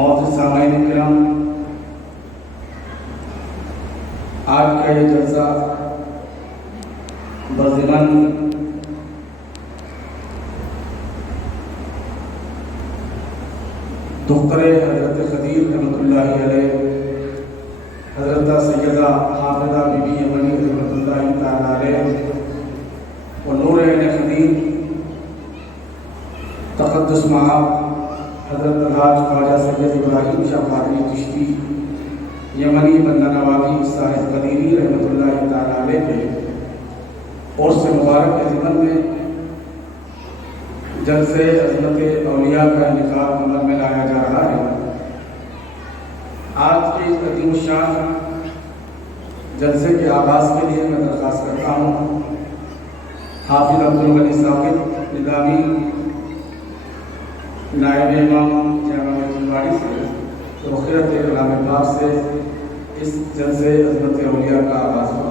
معزز سامعین کرام، آج کا یہ جلسہ بضمن دختر حضرت خدیجہ رحمۃ اللہ علیہ حضرت سیدہ حافظہ بی بی یمنی رحمۃ اللہ تعالیٰ علیہ و نور عین خدیجہ تقدس معاب حضرت الحاج خواجہ سید ابراہیم شاہ فاطمی چشتی یمنی بندہ نوابی صاحب قدیری رحمۃ اللہ تعالیٰ علیہ کے عرس مبارک کے ضمن میں جلسے عظمت اولیاء کا انعقاد عمل میں لایا جا رہا ہے۔ آج کے اس عظیم الشان جلسے کے آغاز کے لیے میں درخواست کرتا ہوں حافظ عبدالغنی ثاقب نظامی نائب امام جامع مسجد واڑی سے توقیرت کلام پاک سے اس جلسے عظمت اولیاء کا آغاز ہوا۔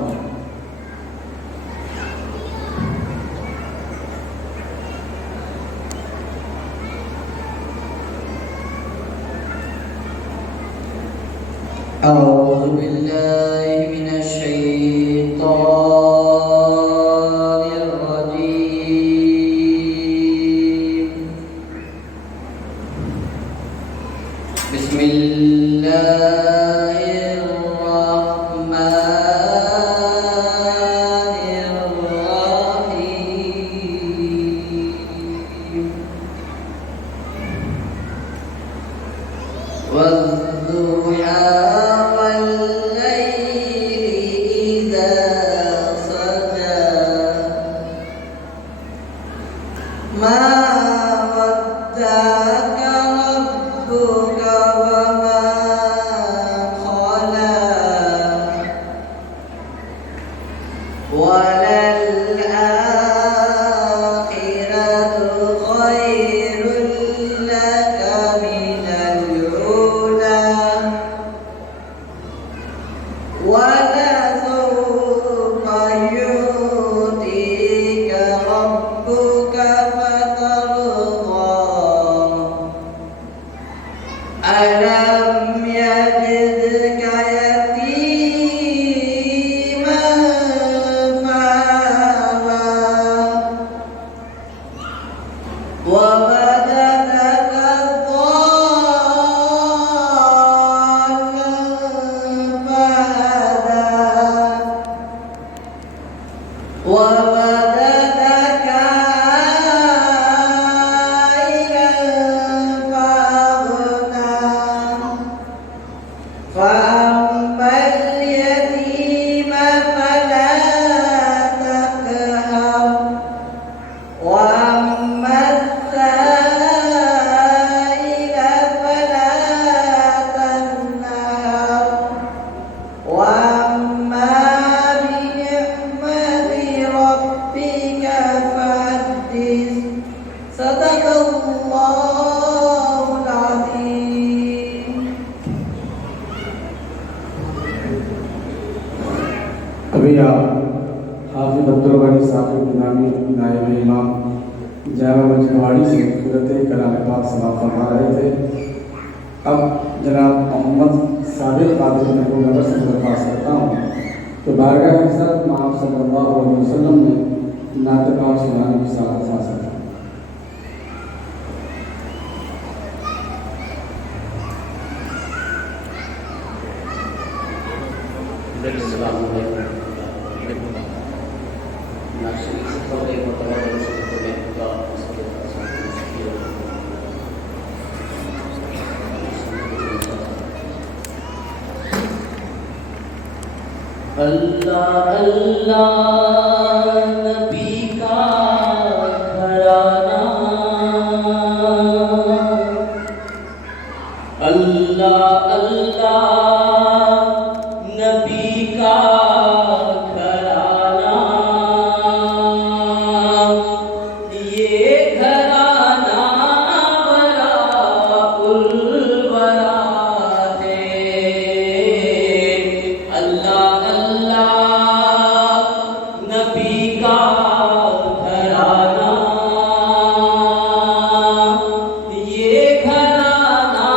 أعوذ بالله من الشيطان الرجيم بسم الله الرحمن الرحيم والضحى ابھی آپ حافظ عبدالغنی ثاقب نظامی نائب امام جامع مسجد واڑی سے توقیرت کلام پاک سماعت فرما رہے تھے۔ اب جناب محمد صابر قادری محبوب نگر سے درخواست کرتا ہوں کہ بارگاہ حضرت محمد صلی اللہ علیہ وسلم میں نعت پاک سنانے کی سعادت حاصل کریں۔ السلام علیکم۔ اللہ اللہ نبی کا گھرانہ، اللہ اللہ نبی کا گھرانہ، یہ گھرانہ وراء الورا ہے۔ اللہ اللہ نبی کا گھرانہ، یہ گھرانہ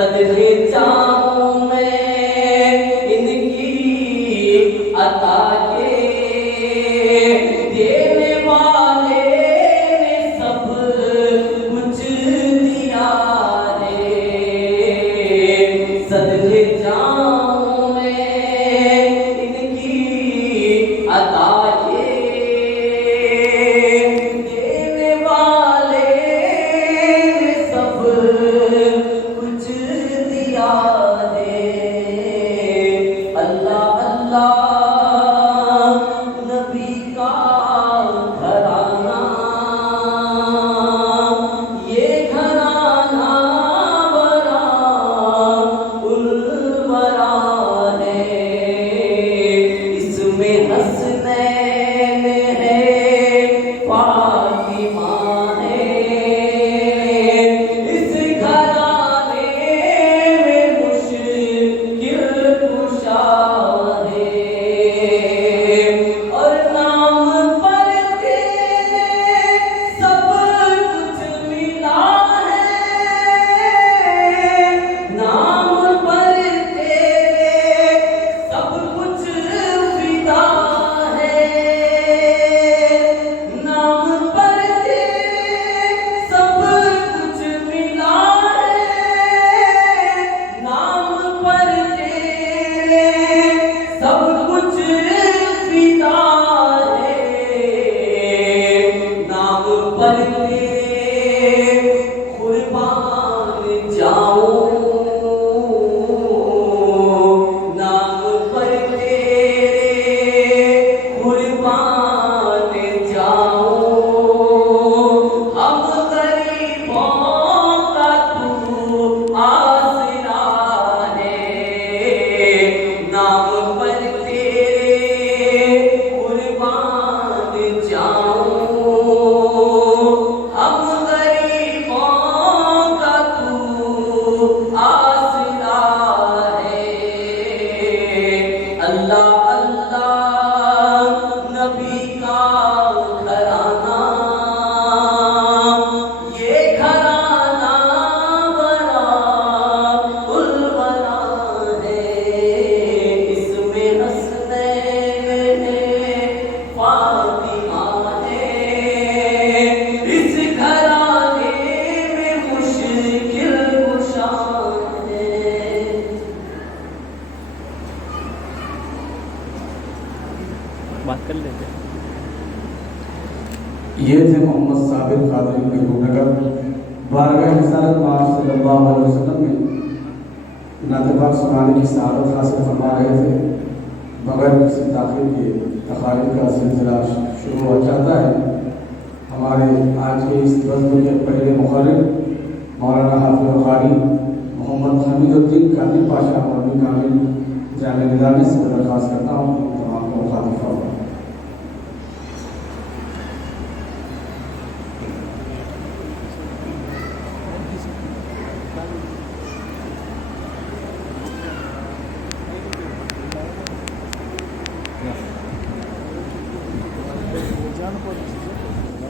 صدقے جاؤں میں ان کی عطا کے، دینے والے نے سب کچھ دیا ہے، صدقے جاؤں میں ان کی عطا کے، دینے والے نے سب کچھ دیا ہے۔ اللہ اللہ نبی کا گھرانہ، یہ گھرانہ بڑا الورا ہے، اس میں حسنین ہے، فاطمہ ہے، اس گھرانے میں مشکل کشا ہے، اور نام پر تیرے سب کچھ ملا ہے، نام پر تیرے سب کچھ فدا ہے، نام پر تیرے سب کچھ ملا ہے، نام پر تیرے سب کچھ فدا ہے، نام پر تیرے قربان جاؤں، نام پر تیرے قربان جاؤں، ہم غریبوں کا تو آسرا ہے، نام پر تیرے قربان جاؤں، ہم غریبوں کا تو آسرا ہے۔ اللہ اللہ نبی کا گھرانہ، یہ گھرانہ بڑا الورا ہے، اس میں حسنین ہے، فاطمہ ہے، اس گھرانے میں مشکل کشا ہے۔ بات کر لیتے ہیں۔ یہ تھے محمد صابر قادری محبوب نگر، بارگاہ رسالت پاک صلی اللہ علیہ وسلم میں نعت پاک سنانے کی سعادت حاصل فرما رہے تھے۔ بغیر کسی تاخیر کے تقاریر کا سلسلہ شروع ہو جاتا ہے۔ ہمارے آج کے اس بزم کے پہلے مقرر مولانا حافظ القاری محمد حمید الدین قادری پاشا مولوی کامل جامع نظامی سے درخواست کرتا ہوں کہ تمام کو خاطر فرمائیں۔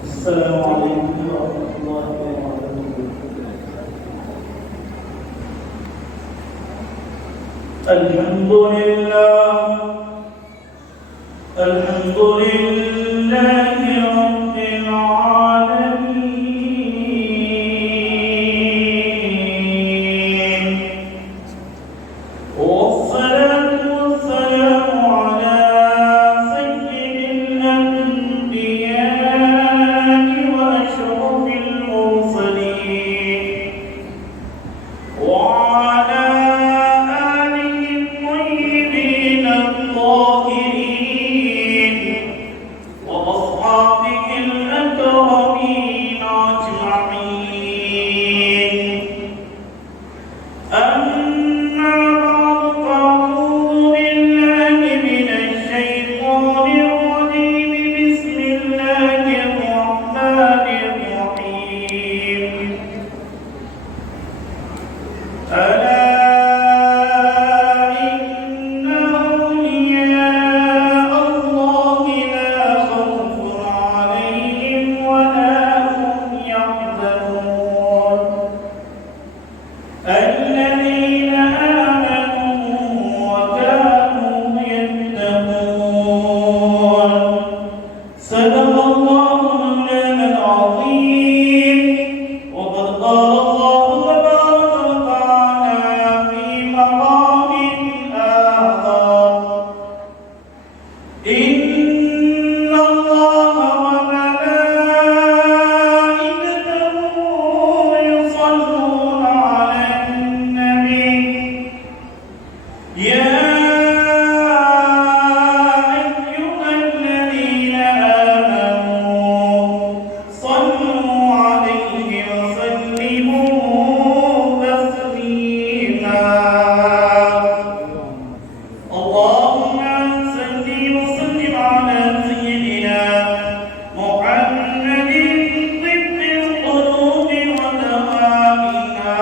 السلام علیکم ورحمۃ اللہ وبرکاتہ۔ الحمد للہ رب العالمین، والصلاة والسلام على سيد الأنبياء وأشرف المرسلين، وعلى آله الطيبين الطاهرين، وأصحابه الأكرمين أجمعين. أما بعد، فأعوذ بالله من الشيطان الرجيم. بسم الله الرحمن الرحيم. ألا الذين آمنوا وكانوا يتقون. صدق الله مولانا العظيم. وقد قال الله تبارك وتعالى في مقام آخر: إن الله وملائكته يصلون على النبي يا أيها الذين آمنوا صلوا عليه وسلموا تسليما. اللهم صل وسلم على سيدنا محمد طب القلوب ودوائها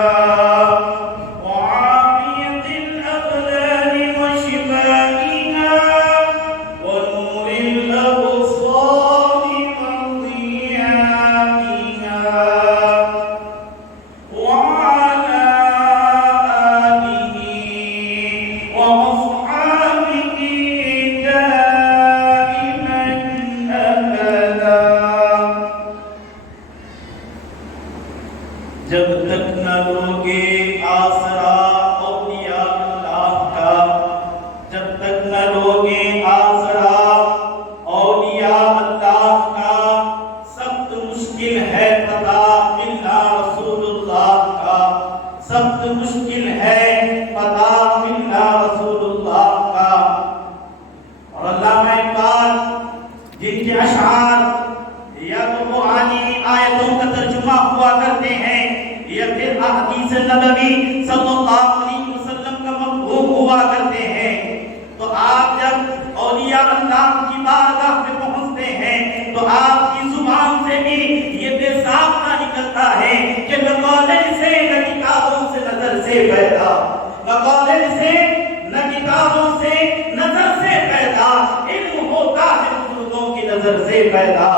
وعافية الأبدان وشفائها ونور الأبصار وضيائها وعلى آله وأصحابه دائما أبدا. جب تک نہ لوگے آسرا اولیاء اللہ کا، جب تک نہ لوگے آسرا اولیاء اللہ کا، سخت مشکل ہے پتہ ملنا رسول اللہ کا، سخت مشکل ہے پتہ ملنا رسول اللہ کا. اور علامہ اقبال جن کے اشعار یا تو قرآنی آیتوں کا ترجمہ ہوا کرتے ہیں یا پھر احادیث نبوی صلی اللہ علیہ وسلم کا مفہوم ہوا کرتے ہیں، تو آپ جب اولیاء اللہ کی بارگاہ میں پہنچتے ہیں تو آپ کی زبان سے بھی یہ بے ضابطہ نکلتا ہے کہ نہ کالج سے نہ کتابوں سے نظر سے پیدا، نہ کالج سے نہ کتابوں سے نظر سے پیدا، علم ہوتا ہے بزرگوں کی نظر سے پیدا،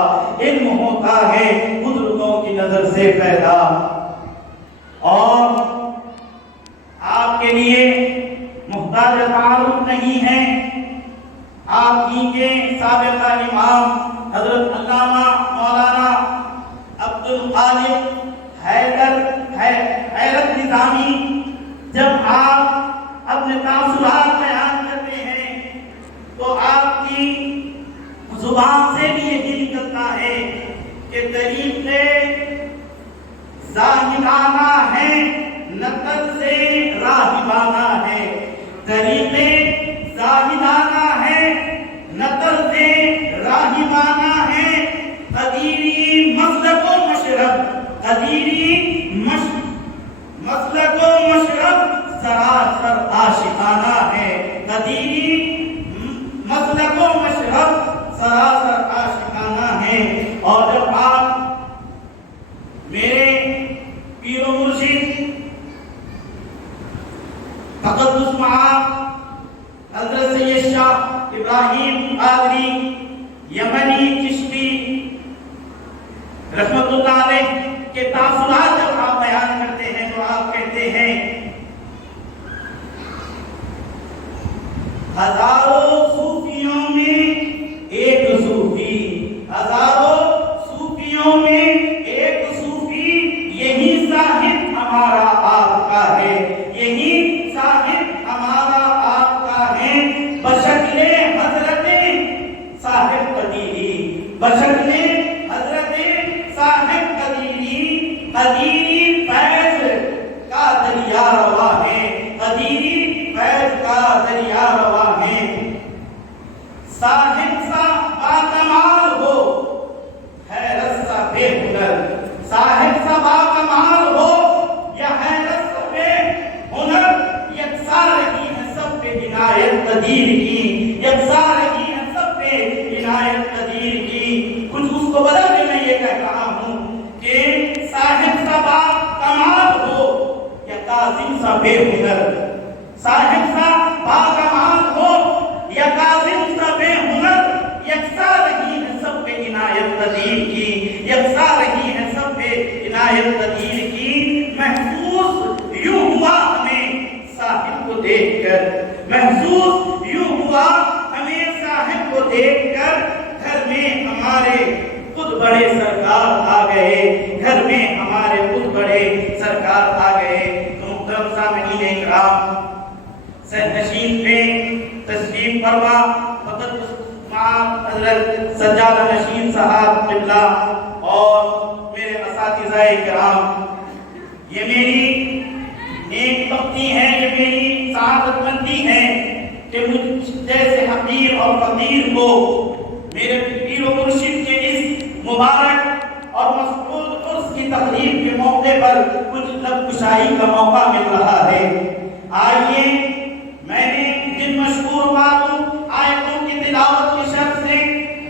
علم ہوتا ہے بزرگوں کی نظر سے پیدا. اور آپ کے لیے محتاج تعارف نہیں ہے، آپ ہی کے سابقہ امام حضرت علامہ مولانا عبدالخالق حیرت نظامی جب آپ اپنے تاثرات بیان کرتے ہیں تو آپ کی زبان سے بھی یہی نکلتا ہے کہ طریقے زاہدانہ ہے، نقل سے راہبانہ ہے. طریقے زاہدانہ ہے، نقل سے راہبانہ ہے. قدیری مسلک و مشرب، قدیری مسلک و مشرب سراسر عاشقانہ ہے. قدیری مسلک و مشرب سراسر عاشقانہ ہے. اور جب آپ میرے پیر و مرشد تقدس معاذ حضرت سید شاہ ابراہیم قادری یمنی چشتی رحمت اللہ علیہ کے تاثرات جب آپ بیان کرتے ہیں تو آپ کہتے ہیں ہزاروں صوفیوں میں ایک صوفی، ہزاروں صوفیوں میں ایک صوفی، یہی صاحب ہمارا آپ کا ہے، یہی صاحب ہمارا آپ کا ہے. بشکل حضرت صاحب قدیری، بشکل حضرت صاحب قدیری، قدیری فیض کا دریا روا ہے، قدیری فیض کا دریا روا ہے. صاحب سا باکمال ہو، حیرت سا بے ہنر، صاحب سا باکمال ہو یا حیرت سا بے ہنر، یکساں رہی ہے سب پہ عنایت قدیر کی، یکساں رہی ہے سب پہ عنایت قدیر کی. کچھ اس کو بدل کے میں یہ کہہ رہا ہوں کہ صاحب سا باکمال ہو یا کاظم سا بے ہنر، صاحب سا باکمال ہو یا کاظم سا بے ہنر، یکساں رہی ہے سب پہ عنایت قدیر کی، یکساں رہی ہے سب پہ عنایت قدیر کی. محسوس یوں محترم سامعین اکرام، سہنشین پہ تشریف فرما حضرت سجادہ نشین صاحب قبلہ اور میرے اساتذہ کرام، یہ میری نیک بختی ہے، یہ میری سعادت مندی ہے کہ مجھ جیسے حقیر اور فقیر کو میرے پیر و مرشد کے اس مبارک اور مسعود عرس کی تقریب کے موقع پر کچھ لب کشائی کا موقع مل رہا ہے۔ آئیے میں نے جن مشہور معلوم آیتوں کی تلاوت کی شرط سے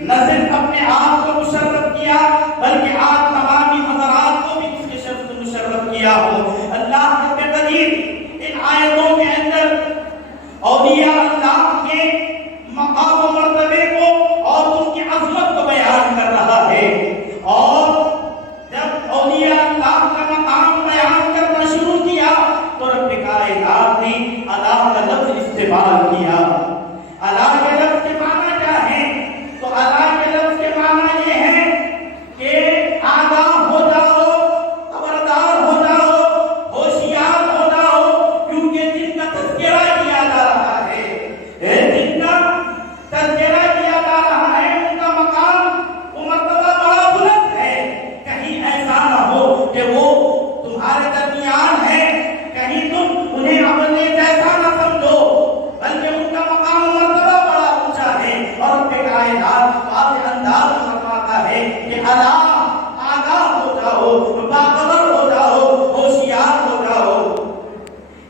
نہ صرف اپنے آپ کو مشرف کیا بلکہ آپ تمامی حضرات کو بھی اس کے شرط سے مشرف کیا ہو۔ اللہ رب قدیر ان آیتوں کے اندر اولیاء اللہ کے مقام و مرتبے کو اور ان کی عظمت کو بیان کر رہا ہے، اور جب اولیاء اللہ کا مقام بیان کرنا شروع کیا تو رب کائنات نے الا کا لفظ استعمال کیا۔ الا کے لفظ کے معنی کیا ہے؟ تو الا کے لفظ کے معنی یہ ہے کہ آگاہ ہو جاؤ، خبردار ہو جاؤ، ہوشیار ہو جاؤ، کیونکہ جن کا تذکرہ کیا جا رہا ہے، جن کا تذکرہ کیا جا رہا ہے، ان کا مقام و مرتبہ بڑا بلند ہے۔ کہیں ایسا نہ ہو کہ وہ تمہارے درمیان ہے، کہیں تم انہیں اپنے جیسا نہ سمجھو، بلکہ ان کا مقام و مرتبہ بڑا اونچا ہے۔ اور رب کائنات واضح انداز میں فرماتا ہے کہ الا آگاہ ہو جاؤ، باخبر ہو جاؤ، ہوشیار ہو جاؤ۔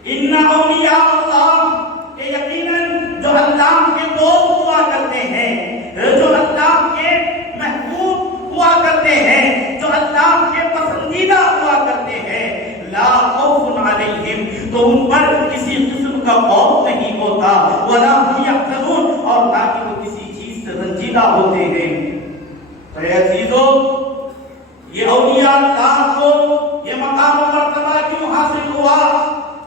ان اولیاء اللہ کہ یقیناً جو اللہ کے دوست ہوا کرتے ہیں، جو اللہ کے محبوب ہوا کرتے ہیں، جو اللہ کے پسندیدہ ہوا کرتے ہیں، لا خوف علیہم تو ان پر کسی قسم کا خوف نہیں ہوتا، ولا هم يحزنون اور نہ کہ وہ کسی چیز سے رنجیدہ ہوتے ہیں۔ تو اے عزیزو، یہ اولیاء اللہ کو یہ مقام و مرتبہ کیوں حاصل ہوا؟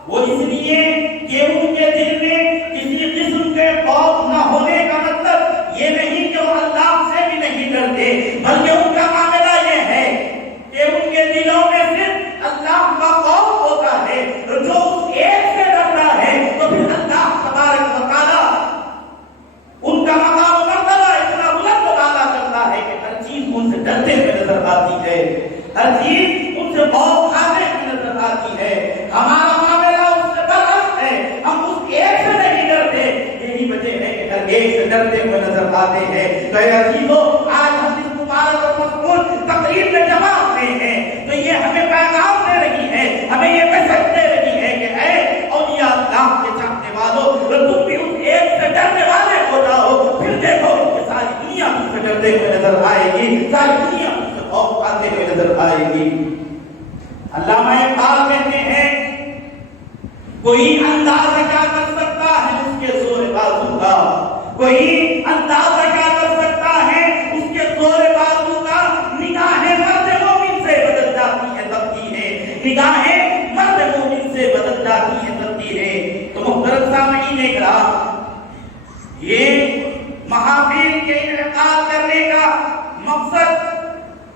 وہ اس لیے کہ ان کے دل میں کسی قسم کے خوف نہ ہونے کا مطلب یہ نہیں کہ وہ اللہ سے بھی نہیں ڈرتے، بلکہ ان کا معاملہ یہ ہے کہ ان کے دلوں میں صرف اللہ کا خوف ہوتا ہے۔ جو اس ایک سے ڈرتا ہے تو پھر اللہ تبارک و تعالی ان کا مقام و مرتبہ اتنا بلند و بالا کرتا ہے کہ ہر چیز ان سے ڈرتے ہوئے نظر آتی ہے، ہر چیز ان سے خوف کھاتے ہوئے نظر آتی ہے۔ ہمارا معاملہ اس سے برعکس ہے، ہم اس ایک سے نہیں ڈرتے، یہی وجہ ہے کہ ہر ایک سے ڈرتے ہوئے نظر آتے ہیں۔ تو اے عزیزو، آج ہم اس مبارک اور مقبول تقریب میں جمع ہوئے ہیں تو یہ ہمیں پیغام دے رہی ہے، ہمیں یہ میسج دے رہی ہے کہ اے اولیاء اللہ کے چاہنے والوں، تم بھی اس ایک سے ڈرنے والے ہو جاؤ، پھر دیکھو کہ ساری دنیا تم سے ڈرتے ہوئے نظر آئے گی، ساری دنیا تم سے خوف کھاتے ہوئے نظر آئے گی۔ علامہ اقبال کہتے ہیں کوئی اندازہ کیا کر سکتا ہے اس کے زور بازو کا، کوئی اندازہ کیا کر سکتا ہے اس کے زور بازو کا، نگاہیں مرد مومن سے بدل جاتی ہے تبدیل، نگاہیں مرد مومن سے بدل جاتی ہے تبدیل۔ تو محترم سامعین اکرام، یہ محافل کے انعقاد کرنے کا مقصد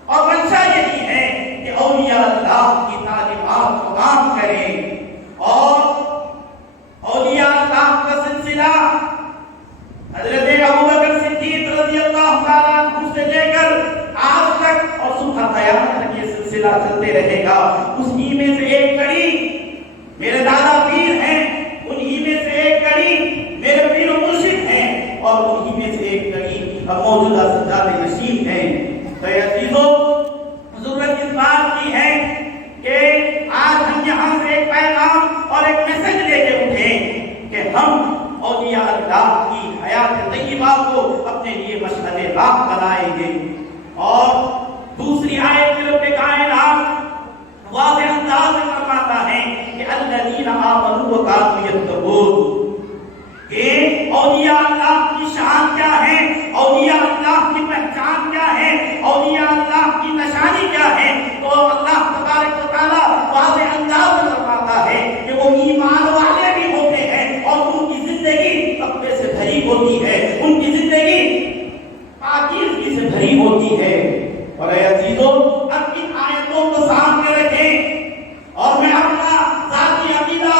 اور منشا یہی ہے کہ اولیاء اللہ کی تعلیمات کو عام کریں، اور اولیاء اللہ کا سلسلہ حضرت ابوبکر صدیق رضی اللہ تعالیٰ عنہ سے لے کر آج تک اور صبح قیامت تک یہ سلسلہ چلتے رہے گا۔ اسی میں سے ایک کڑی میرے دادا پیر ہیں، انہی میں سے ایک کڑی میرے پیر و مرشد ہیں، اور انہی میں سے ایک کڑی موجودہ سجادہ نشین ہیں۔ تو اے عزیزو، ضرورت اس بات کی ہے کہ آج ہم یہاں سے ایک پیغام اور ایک میسج لے کے اٹھیں کہ ہم اولیاء اللہ کی حیات طیبہ کو اپنے لیے مشہد راہ بنائیں گے۔ اور دوسری آیت میں رب کائنات واضح انداز میں فرماتا ہے کہ الذین آمنوا وکانوا یتقون، کہ اولیاء اللہ کی شان کیا ہے، اولیاء اللہ کی پہچان کیا ہے، اولیاء اللہ کی نشانی کیا ہے۔ تو اللہ تبارک و تعالیٰ واضح انداز میں فرماتا ہے کہ وہ ایمان والے بھی ہوتے ہیں اور ان کی زندگی تقوی سے بھری ہوتی ہے، ان کی زندگی پاکیزگی سے بھری ہوتی ہے۔ اور اے عزیزو، اب ان آیتوں کو سامنے رکھیں اور میں اپنا ذاتی عقیدہ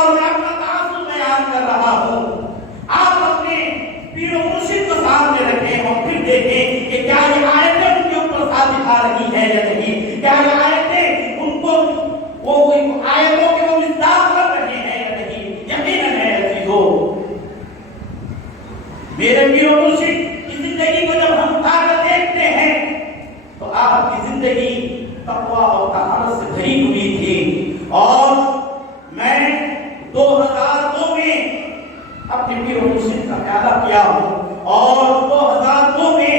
اپنے پیر و مرشد کا پیادہ کیا ہوں، اور 2002 میں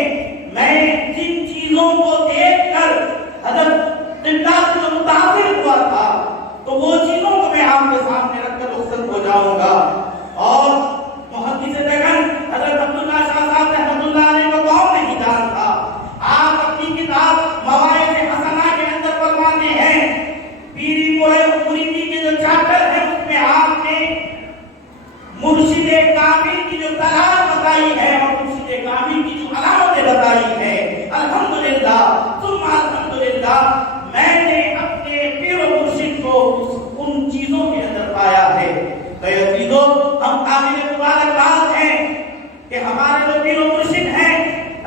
میں جن چیزوں کو دیکھ کر حضرت قبلہ سے جو متاثر ہوا تھا تو وہ چیزوں کو میں آپ کے سامنے رکھ کر رخصت ہو جاؤں گا. اور محدث دگن حضرت عبداللہ شاہ صاحب رحمۃ اللہ علیہ کو کون نہیں جانتا. آپ اپنی کتاب مواعظ حسنہ کے اندر فرماتے ہیں پیری مریدی کے جو چیپٹر ہے اس میں آپ نے مرشد کامل کی جو تلاش بتائی ہے اور مرشد کامل کی جو علامتیں بتائی ہے، الحمدللہ ثم الحمدللہ میں نے اپنے پیر و مرشد کو ان چیزوں کے اندر پایا ہے. تو یہ چیزوں ہم قابل مبارکباد ہیں کہ ہمارے جو پیر و مرشد ہیں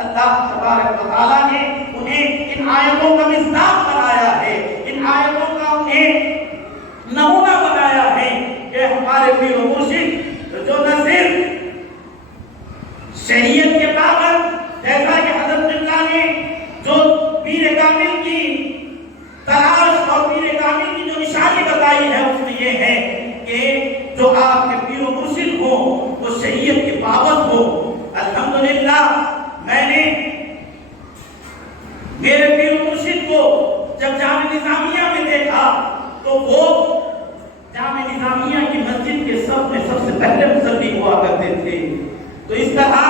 اللہ تبارک و تعالیٰ نے انہیں ان آیتوں کا مصداق بنایا ہے، ان آیتوں کا انہیں نمونہ بنایا ہے کہ ہمارے پیر و مرشد جو نہ صرف شریعت کے پابند، جیسا کہ حضرت قبلہ نے جو پیر کامل کی تلاش اور پیر کامل کی جو نشانی بتائی ہے اس میں یہ ہے کہ جو آپ کے پیر و مرشد ہو وہ شریعت کے پابند ہو. الحمدللہ میں نے میرے پیر و مرشد کو جب جامع نظامیہ میں دیکھا تو وہ جامع نظامیہ کی مسجد کے صف میں سب سے پہلے مصلی ہوا کرتے تھے. تو اس طرح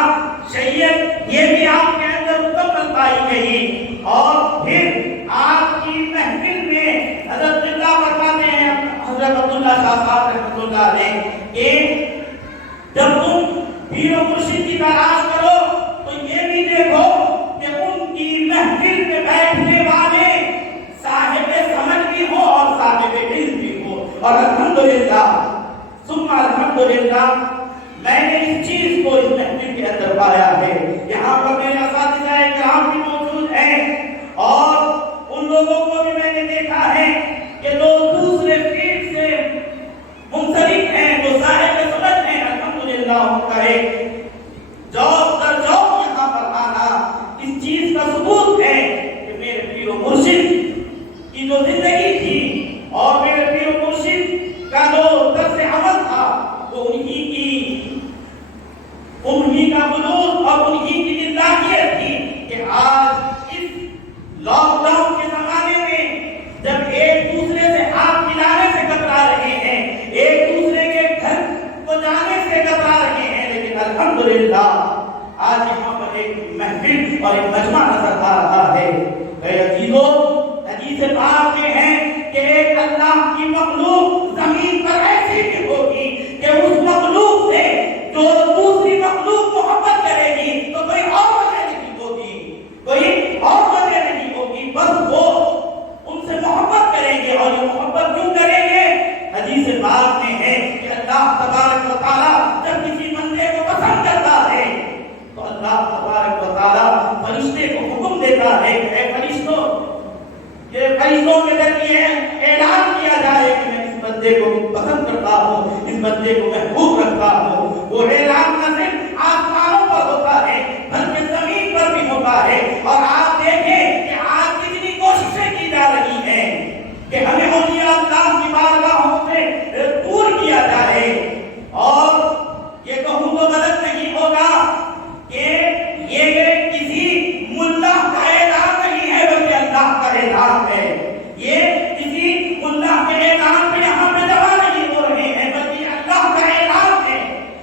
شریعت یہ بھی آپ کے اندر مکمل پائی گئی. اور پھر آپ کی محفل میں حضرت قبلہ فرماتے ہیں حضرت عبداللہ شاہ صاحب رحمۃ اللہ علیہ کہ جب تم پیر و مرشد کی تلاش کرو تو یہ بھی دیکھو کہ ان کی محفل میں بیٹھنے والے صاحب سمجھ بھی ہو اور صاحب علم بھی ہو. اور الحمدللہ ثم الحمدللہ میں نے اس چیز کو اس محفل کے اندر پایا ہے. یہاں پر میرے اساتذہ کرام بھی موجود ہیں اور ان لوگوں کو بھی میں نے دیکھا ہے کہ جو دوسرے فیلڈ سے منسلک ہیں، جو صاحب سمجھ ہیں، الحمدللہ ان کا ایک جاب در جاب یہاں پر آنا اس چیز کا ثبوت ہے کہ میرے پیر و مرشد کی جو زندگی تھی اور میرے پیر و مرشد کا جو طرز عمل تھا وہ انہی کا بلوغ اور انہی کی للہیت تھی کہ آج اس لاک ڈاؤن کے زمانے میں جب ایک دوسرے سے ہاتھ ملانے سے کترا رہے ہیں، ایک دوسرے کے گھر کو جانے سے کترا رہے ہیں، لیکن الحمدللہ آج یہاں پر ایک محفل اور ایک مجمع نظر آ رہا ہے. اے عزیزو، حدیث پاک میں ہے کہ ایک اللہ کی مخلوق زمین پر ایسی بھی ہوگی کہ اس مخلوق سے جو دوسری مخلوق محبت کرے گی تو کوئی اور وجہ نہیں ہوگی، کوئی اور وجہ نہیں ہوگی، بس وہ ان سے محبت کریں گے. اور یہ محبت کیوں کریں گے؟ حدیث پاک میں ہے کہ اللہ تبارک و تعالیٰ جب کسی بندے کو پسند کرتا ہے تو اللہ تبارک و تعالیٰ فرشتے کو حکم دیتا ہے کہ اے فرشتوں، یہ فرشتوں کے ذریعے اعلان کیا جائے کہ میں اس بندے کو پسند کرتا ہوں، اس بندے کو محبوب رکھتا ہوں. وہ اعلان نہ صرف آسمانوں پر ہوتا ہے بلکہ زمین پر بھی ہوتا ہے. اور آپ دیکھیں کہ آج کتنی کوششیں کی جا رہی ہیں کہ ہمیں اولیاء اللہ کی بارگاہوں سے دور کیا جائے. اور یہ کہوں تو غلط نہیں ہوگا کہ یہ کسی ملا کا اعلان نہیں ہے بلکہ اللہ کا اعلان ہے. یہ کسی ملا کے اعلان پہ یہاں پہ جمع نہیں ہو رہے ہیں بلکہ اللہ کا اعلان ہے.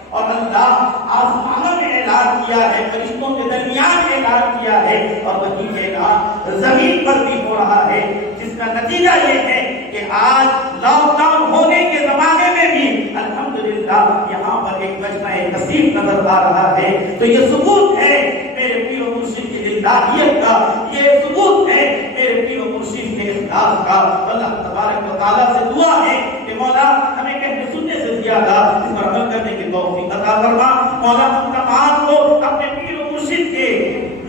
اور اللہ آسمانوں میں اعلان کیا ہے، فرشتوں کے درمیان اعلان کیا ہے، اور وہی اعلان زمین پر بھی ہو رہا ہے، جس کا نتیجہ یہ ہے کہ آج لاک ڈاؤن ہونے کے زمانے میں بھی الحمدللہ یہاں پر ایک مجمع کثیر نظر آ رہا ہے. تو یہ ثبوت ہے میرے پیر و مرشد کی للہیت کا، یہ ثبوت ہے میرے پیر و مرشد کے اخلاص کا. اللہ تبارک و تعالیٰ سے دعا ہے کہ مولا ہمیں کہنے سننے سے زیادہ اس پر عمل کرنے کی توفیق عطا فرما. مولا ہم تمام کو اپنے پیر و مرشد کے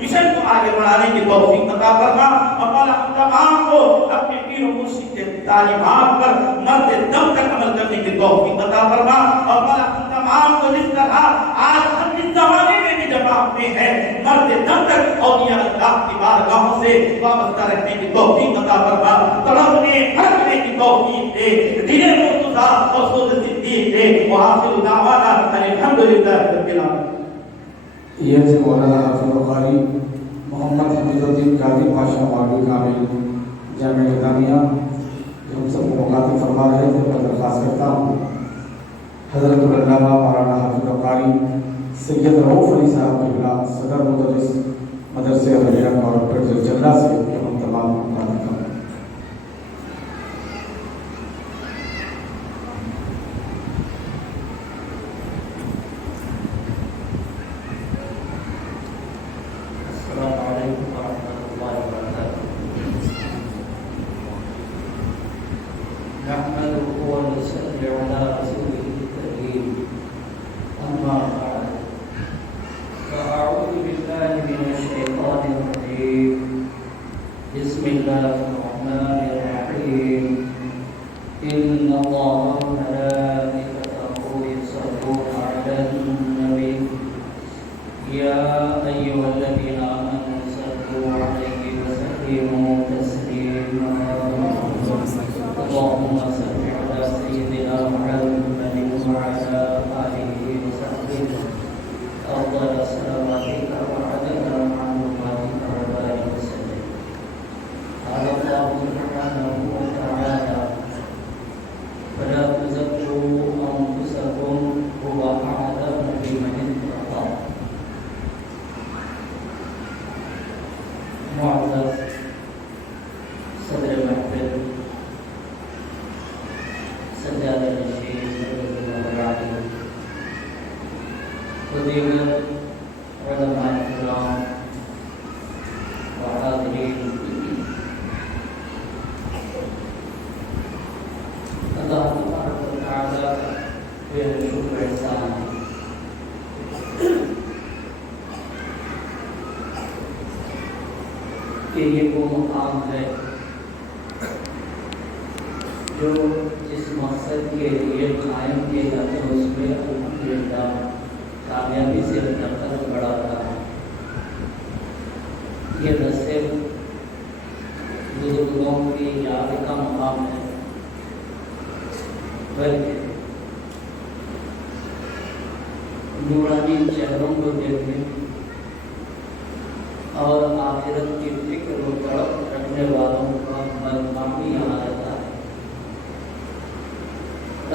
مشن کو آگے بڑھانے کی توفیق عطا فرما. اور مولا ہم تمام کو اپنے پیر و مرشد کے تعلیمات پر مرد دم تک عمل کرنے کی توفیق عطا فرما. اور مولا ہم تمام کو جس طرح آج ہم اس زمانے میں بھی جمع ہوئے ہیں مرد دم تک اولیاء اللہ کی بارگاہوں سے وابستہ رہنے کی توفیق عطا فرما. تڑپنے بھرنے کی توفیق دے، دل مرتضیٰ اور سوز صدیق دے. وآخر دعوانا الحمد للہ رب العالمین۔ یہ تھے مولانا حافظ بخاری محمد حفیظ الدین قاضی پاشا مولوی کامل جامعہ نظامیہ، جو ہم سب کو مخاطب فرما رہے تھے۔ میں درخواست کرتا ہوں حضرت العلامہ مولانا حافظ بخاری سید رؤوف علی صاحب کے خلاف صدر مدرس مدرسہ بحیرہ کارپوریٹ جلدہ سے کہ ہم تمام مخاطب کریں۔ السلام علیکم ورحمۃ اللہ وبرکاتہ۔ نحمده ونصلي على رسوله الكريم، أما بعد، فأعوذ بالله من الشيطان الرجيم، بسم الله الرحمن الرحيم، إن الله وملائكته يصلون على النبي يا أيها الذين آمنوا صلوا عليه وسلموا تسليما، اللهم صل على سيدنا محمد وعلى آله وصحبه أفضل صلواتك وعدد معلوماتك وبارك وسلم. قال الله سبحانه وتعالى: فلا تزكوا أنفسكم هو أعلم بمن اتقى. معزز صدر محفل سجادہ نشین رضی اللہ عنہ و دیگر علماء کرام و حاضرین، اللہ تبارک و تعالی کا بے شکر احسان ہے کہ یہ وہ مقام ہے جو جس مقصد کے لیے قائم کیے جاتے ہیں اس میں الحمدللہ کامیابی سے قدم بڑھاتا ہے۔ یہ نہ صرف بزرگوں کی یاد کا مقام ہے، بلکہ نورانی چہروں کو دیکھنے اور آخرت کی فکر و تڑپ رکھنے والوں کا مقام بھی یہاں رہتا ہے۔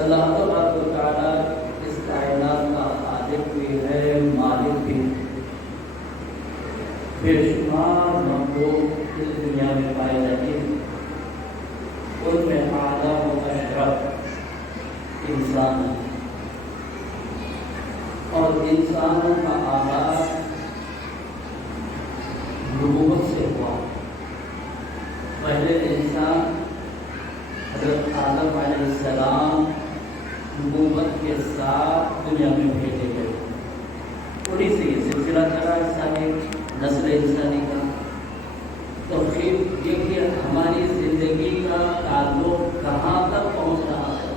اللہ تبارک و تعالی اس کائنات کا خالق بھی ہے، مالک بھی ہے۔ بے شمار مخلوق اس دنیا میں پائے جاتے ہیں، ان میں اعلیٰ و اشرف انسان ہے، اور انسانوں کا آغاز نبوت سے ہوا۔ پہلے انسان حضرت آدم علیہ السلام نبوت کے ساتھ دنیا میں بھیجے گئے، انہیں سے یہ سلسلہ چلا انسانی نسل انسانی کا۔ تو پھر دیکھیے ہماری زندگی کا تعلق کہاں تک پہنچ رہا ہے،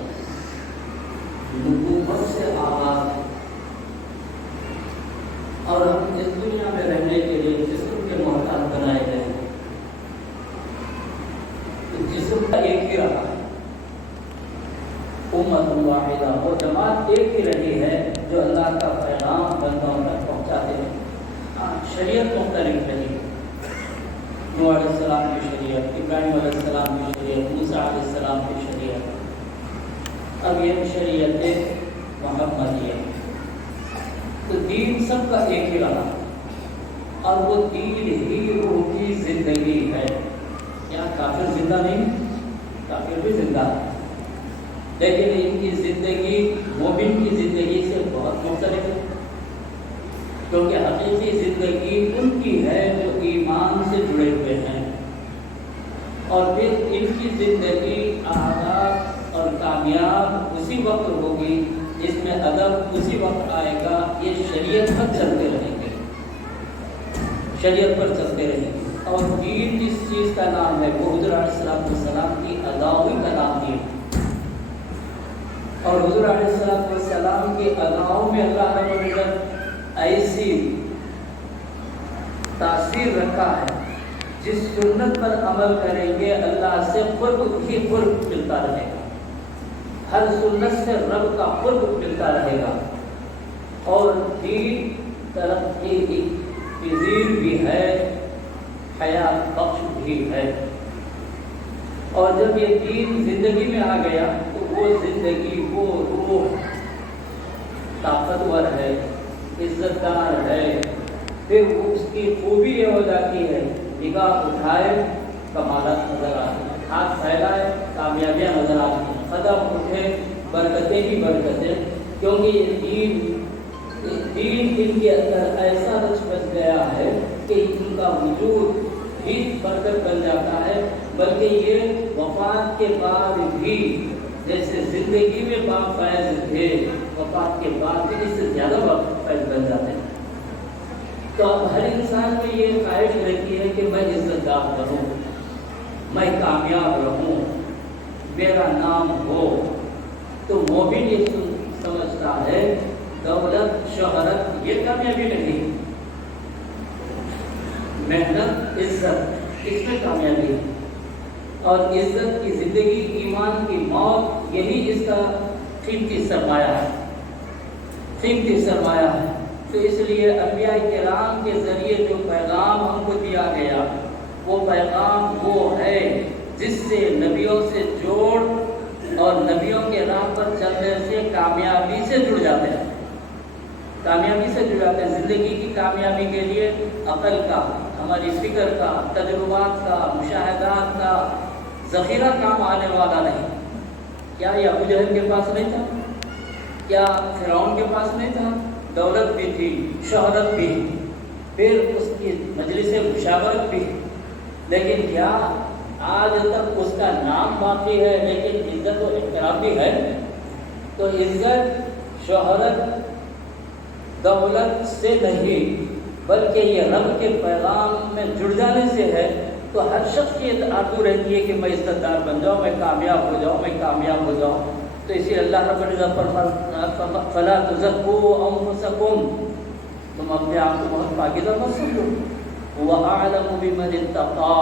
نبوت سے آغاز ہے، اور ہم اس دنیا میں رہنے کے لیے جسم کے محتاج بنائے گئے ہیں۔ تو جسم کا ایک ہی رہا ہے، امت واحدہ، وہ جماعت ایک ہی رہی ہے جو اللہ کا پیغام بندوں تک پہنچاتے ہیں۔ شریعت مختلف رہی، نوح علیہ السلام کی شریعت، ابراہیم علیہ السلام کی شریعت، موسیٰ علیہ السلام کی شریعت، اب یہ شریعت محمدیہ۔ تو دین سب کا ایک ہی رہا، اور وہ دین ہی روح کی زندگی ہے۔ یہاں کافر زندہ نہیں، کافر بھی زندہ ہے، لیکن ان کی زندگی مومن کی زندگی سے بہت مختلف ہے، کیونکہ حقیقی زندگی ان کی ہے جو ایمان سے جڑے ہوئے ہیں، اور پھر ان کی زندگی آزاد اور کامیاب اسی وقت ہوگی جس میں ادب اسی وقت آئے گا، یہ شریعت پر چلتے رہیں گے، شریعت پر چلتے رہیں گے۔ اور دین جس چیز کا نام ہے وہ حضور علیہ السلام کی اداؤں کا نام دین، اور حضور علیہ السلام کی اداؤں میں اللہ رب العزت ایسی تاثیر رکھا ہے، جس سنت پر عمل کریں گے اللہ سے قرب ہی قرب ملتا رہے گا، ہر سنت سے رب کا قرب ملتا رہے گا۔ اور دین ترقی پذیر بھی ہے، حیات بخش بھی ہے۔ اور جب یہ دین زندگی میں آ گیا تو وہ زندگی، وہ روح طاقتور ہے، عزت دار ہے، پھر وہ اس کی خوبی یہ ہو جاتی ہے، نگاہ اٹھائے کمالات نظر آتی ہیں، ہاتھ پھیلائے کامیابیاں نظر آتی ہیں، قدم اٹھے برکتیں ہی برکتیں، کیونکہ یہ دین ان کے اندر ایسا رچ بچ گیا ہے کہ ان کا وجود بھی برکت بن جاتا ہے، بلکہ یہ وفات کے بعد بھی جیسے زندگی میں بافیض تھے، وفات کے بعد بھی اس سے زیادہ بافیض بن جاتے ہیں۔ تو اب ہر انسان میں یہ خواہش رہتی ہے کہ میں عزت دار بنوں، میں کامیاب رہوں، میرا نام ہو۔ تو مومن یہ سمجھتا ہے دولت شہرت یہ کامیابی نہیں، محنت عزت اس میں کامیابی ہے، اور عزت کی زندگی، ایمان کی موت، یہی اس کا قیمتی سرمایہ ہے، قیمتی سرمایہ ہے۔ تو اس لیے انبیاء کرام کے ذریعے جو پیغام ہم کو دیا گیا وہ پیغام وہ ہے جس سے نبیوں سے جوڑ اور نبیوں کے راہ پر چلنے سے کامیابی سے جڑ جاتے ہیں، کامیابی سے جڑ جاتے ہیں۔ زندگی کی کامیابی کے لیے عقل کا، ہماری فکر کا، تجربات کا، مشاہدات کا ذخیرہ کام آنے والا نہیں۔ کیا یہ ابو جہل کے پاس نہیں تھا؟ کیا فرعون کے پاس نہیں تھا؟ دولت بھی تھی، شہرت بھی، پھر اس کی مجلس مشاورت بھی، لیکن کیا آج تک اس کا نام باقی ہے لیکن عزت و احترام بھی ہے؟ تو عزت شہرت دولت سے نہیں بلکہ یہ رب کے پیغام میں جڑ جانے سے ہے۔ تو ہر شخص کی آرزو رہتی ہے کہ میں عزت دار بن جاؤں، میں کامیاب ہو جاؤں، میں کامیاب ہو جاؤں۔ تو اسی اللہ رب العزت فرماتا فلا تزکوا انفسکم، تم اپنے آپ کو بہت پاکیزہ مت سمجھو، هو اعلم بمن اتقى،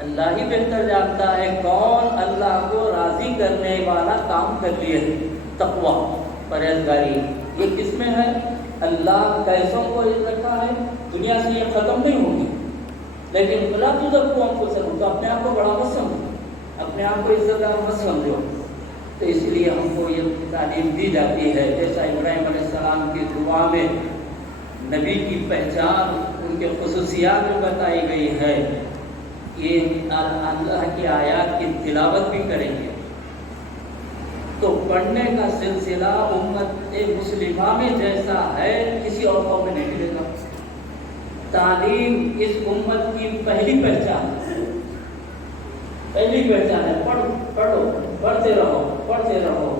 اللہ ہی بہتر جانتا ہے کون اللہ کو راضی کرنے والا کام کر لیے۔ تقوی پرہیزگاری یہ کس میں ہے؟ اللہ کیسوں کو رکھا ہے، دنیا سے یہ ختم نہیں ہوگی، لیکن فلا تزکوا انفسکم، تو اپنے آپ کو بڑا مت سمجھو، اپنے آپ کو عزت دار مت سمجھو۔ تو اس لیے ہم کو یہ تعلیم دی جاتی ہے، جیسا ابراہیم علیہ السلام کی دعا میں نبی کی پہچان، ان کے خصوصیات میں بتائی گئی ہے۔ یہ اللہ کی آیات کی تلاوت بھی کریں گے تو پڑھنے کا سلسلہ امت مسلمہ میں جیسا ہے کسی اور قوم میں نہیں ملے گا۔ تعلیم اس امت کی پہلی پہچان ہے، پہلی پہچان ہے۔ پڑھو، پڑھتے رہو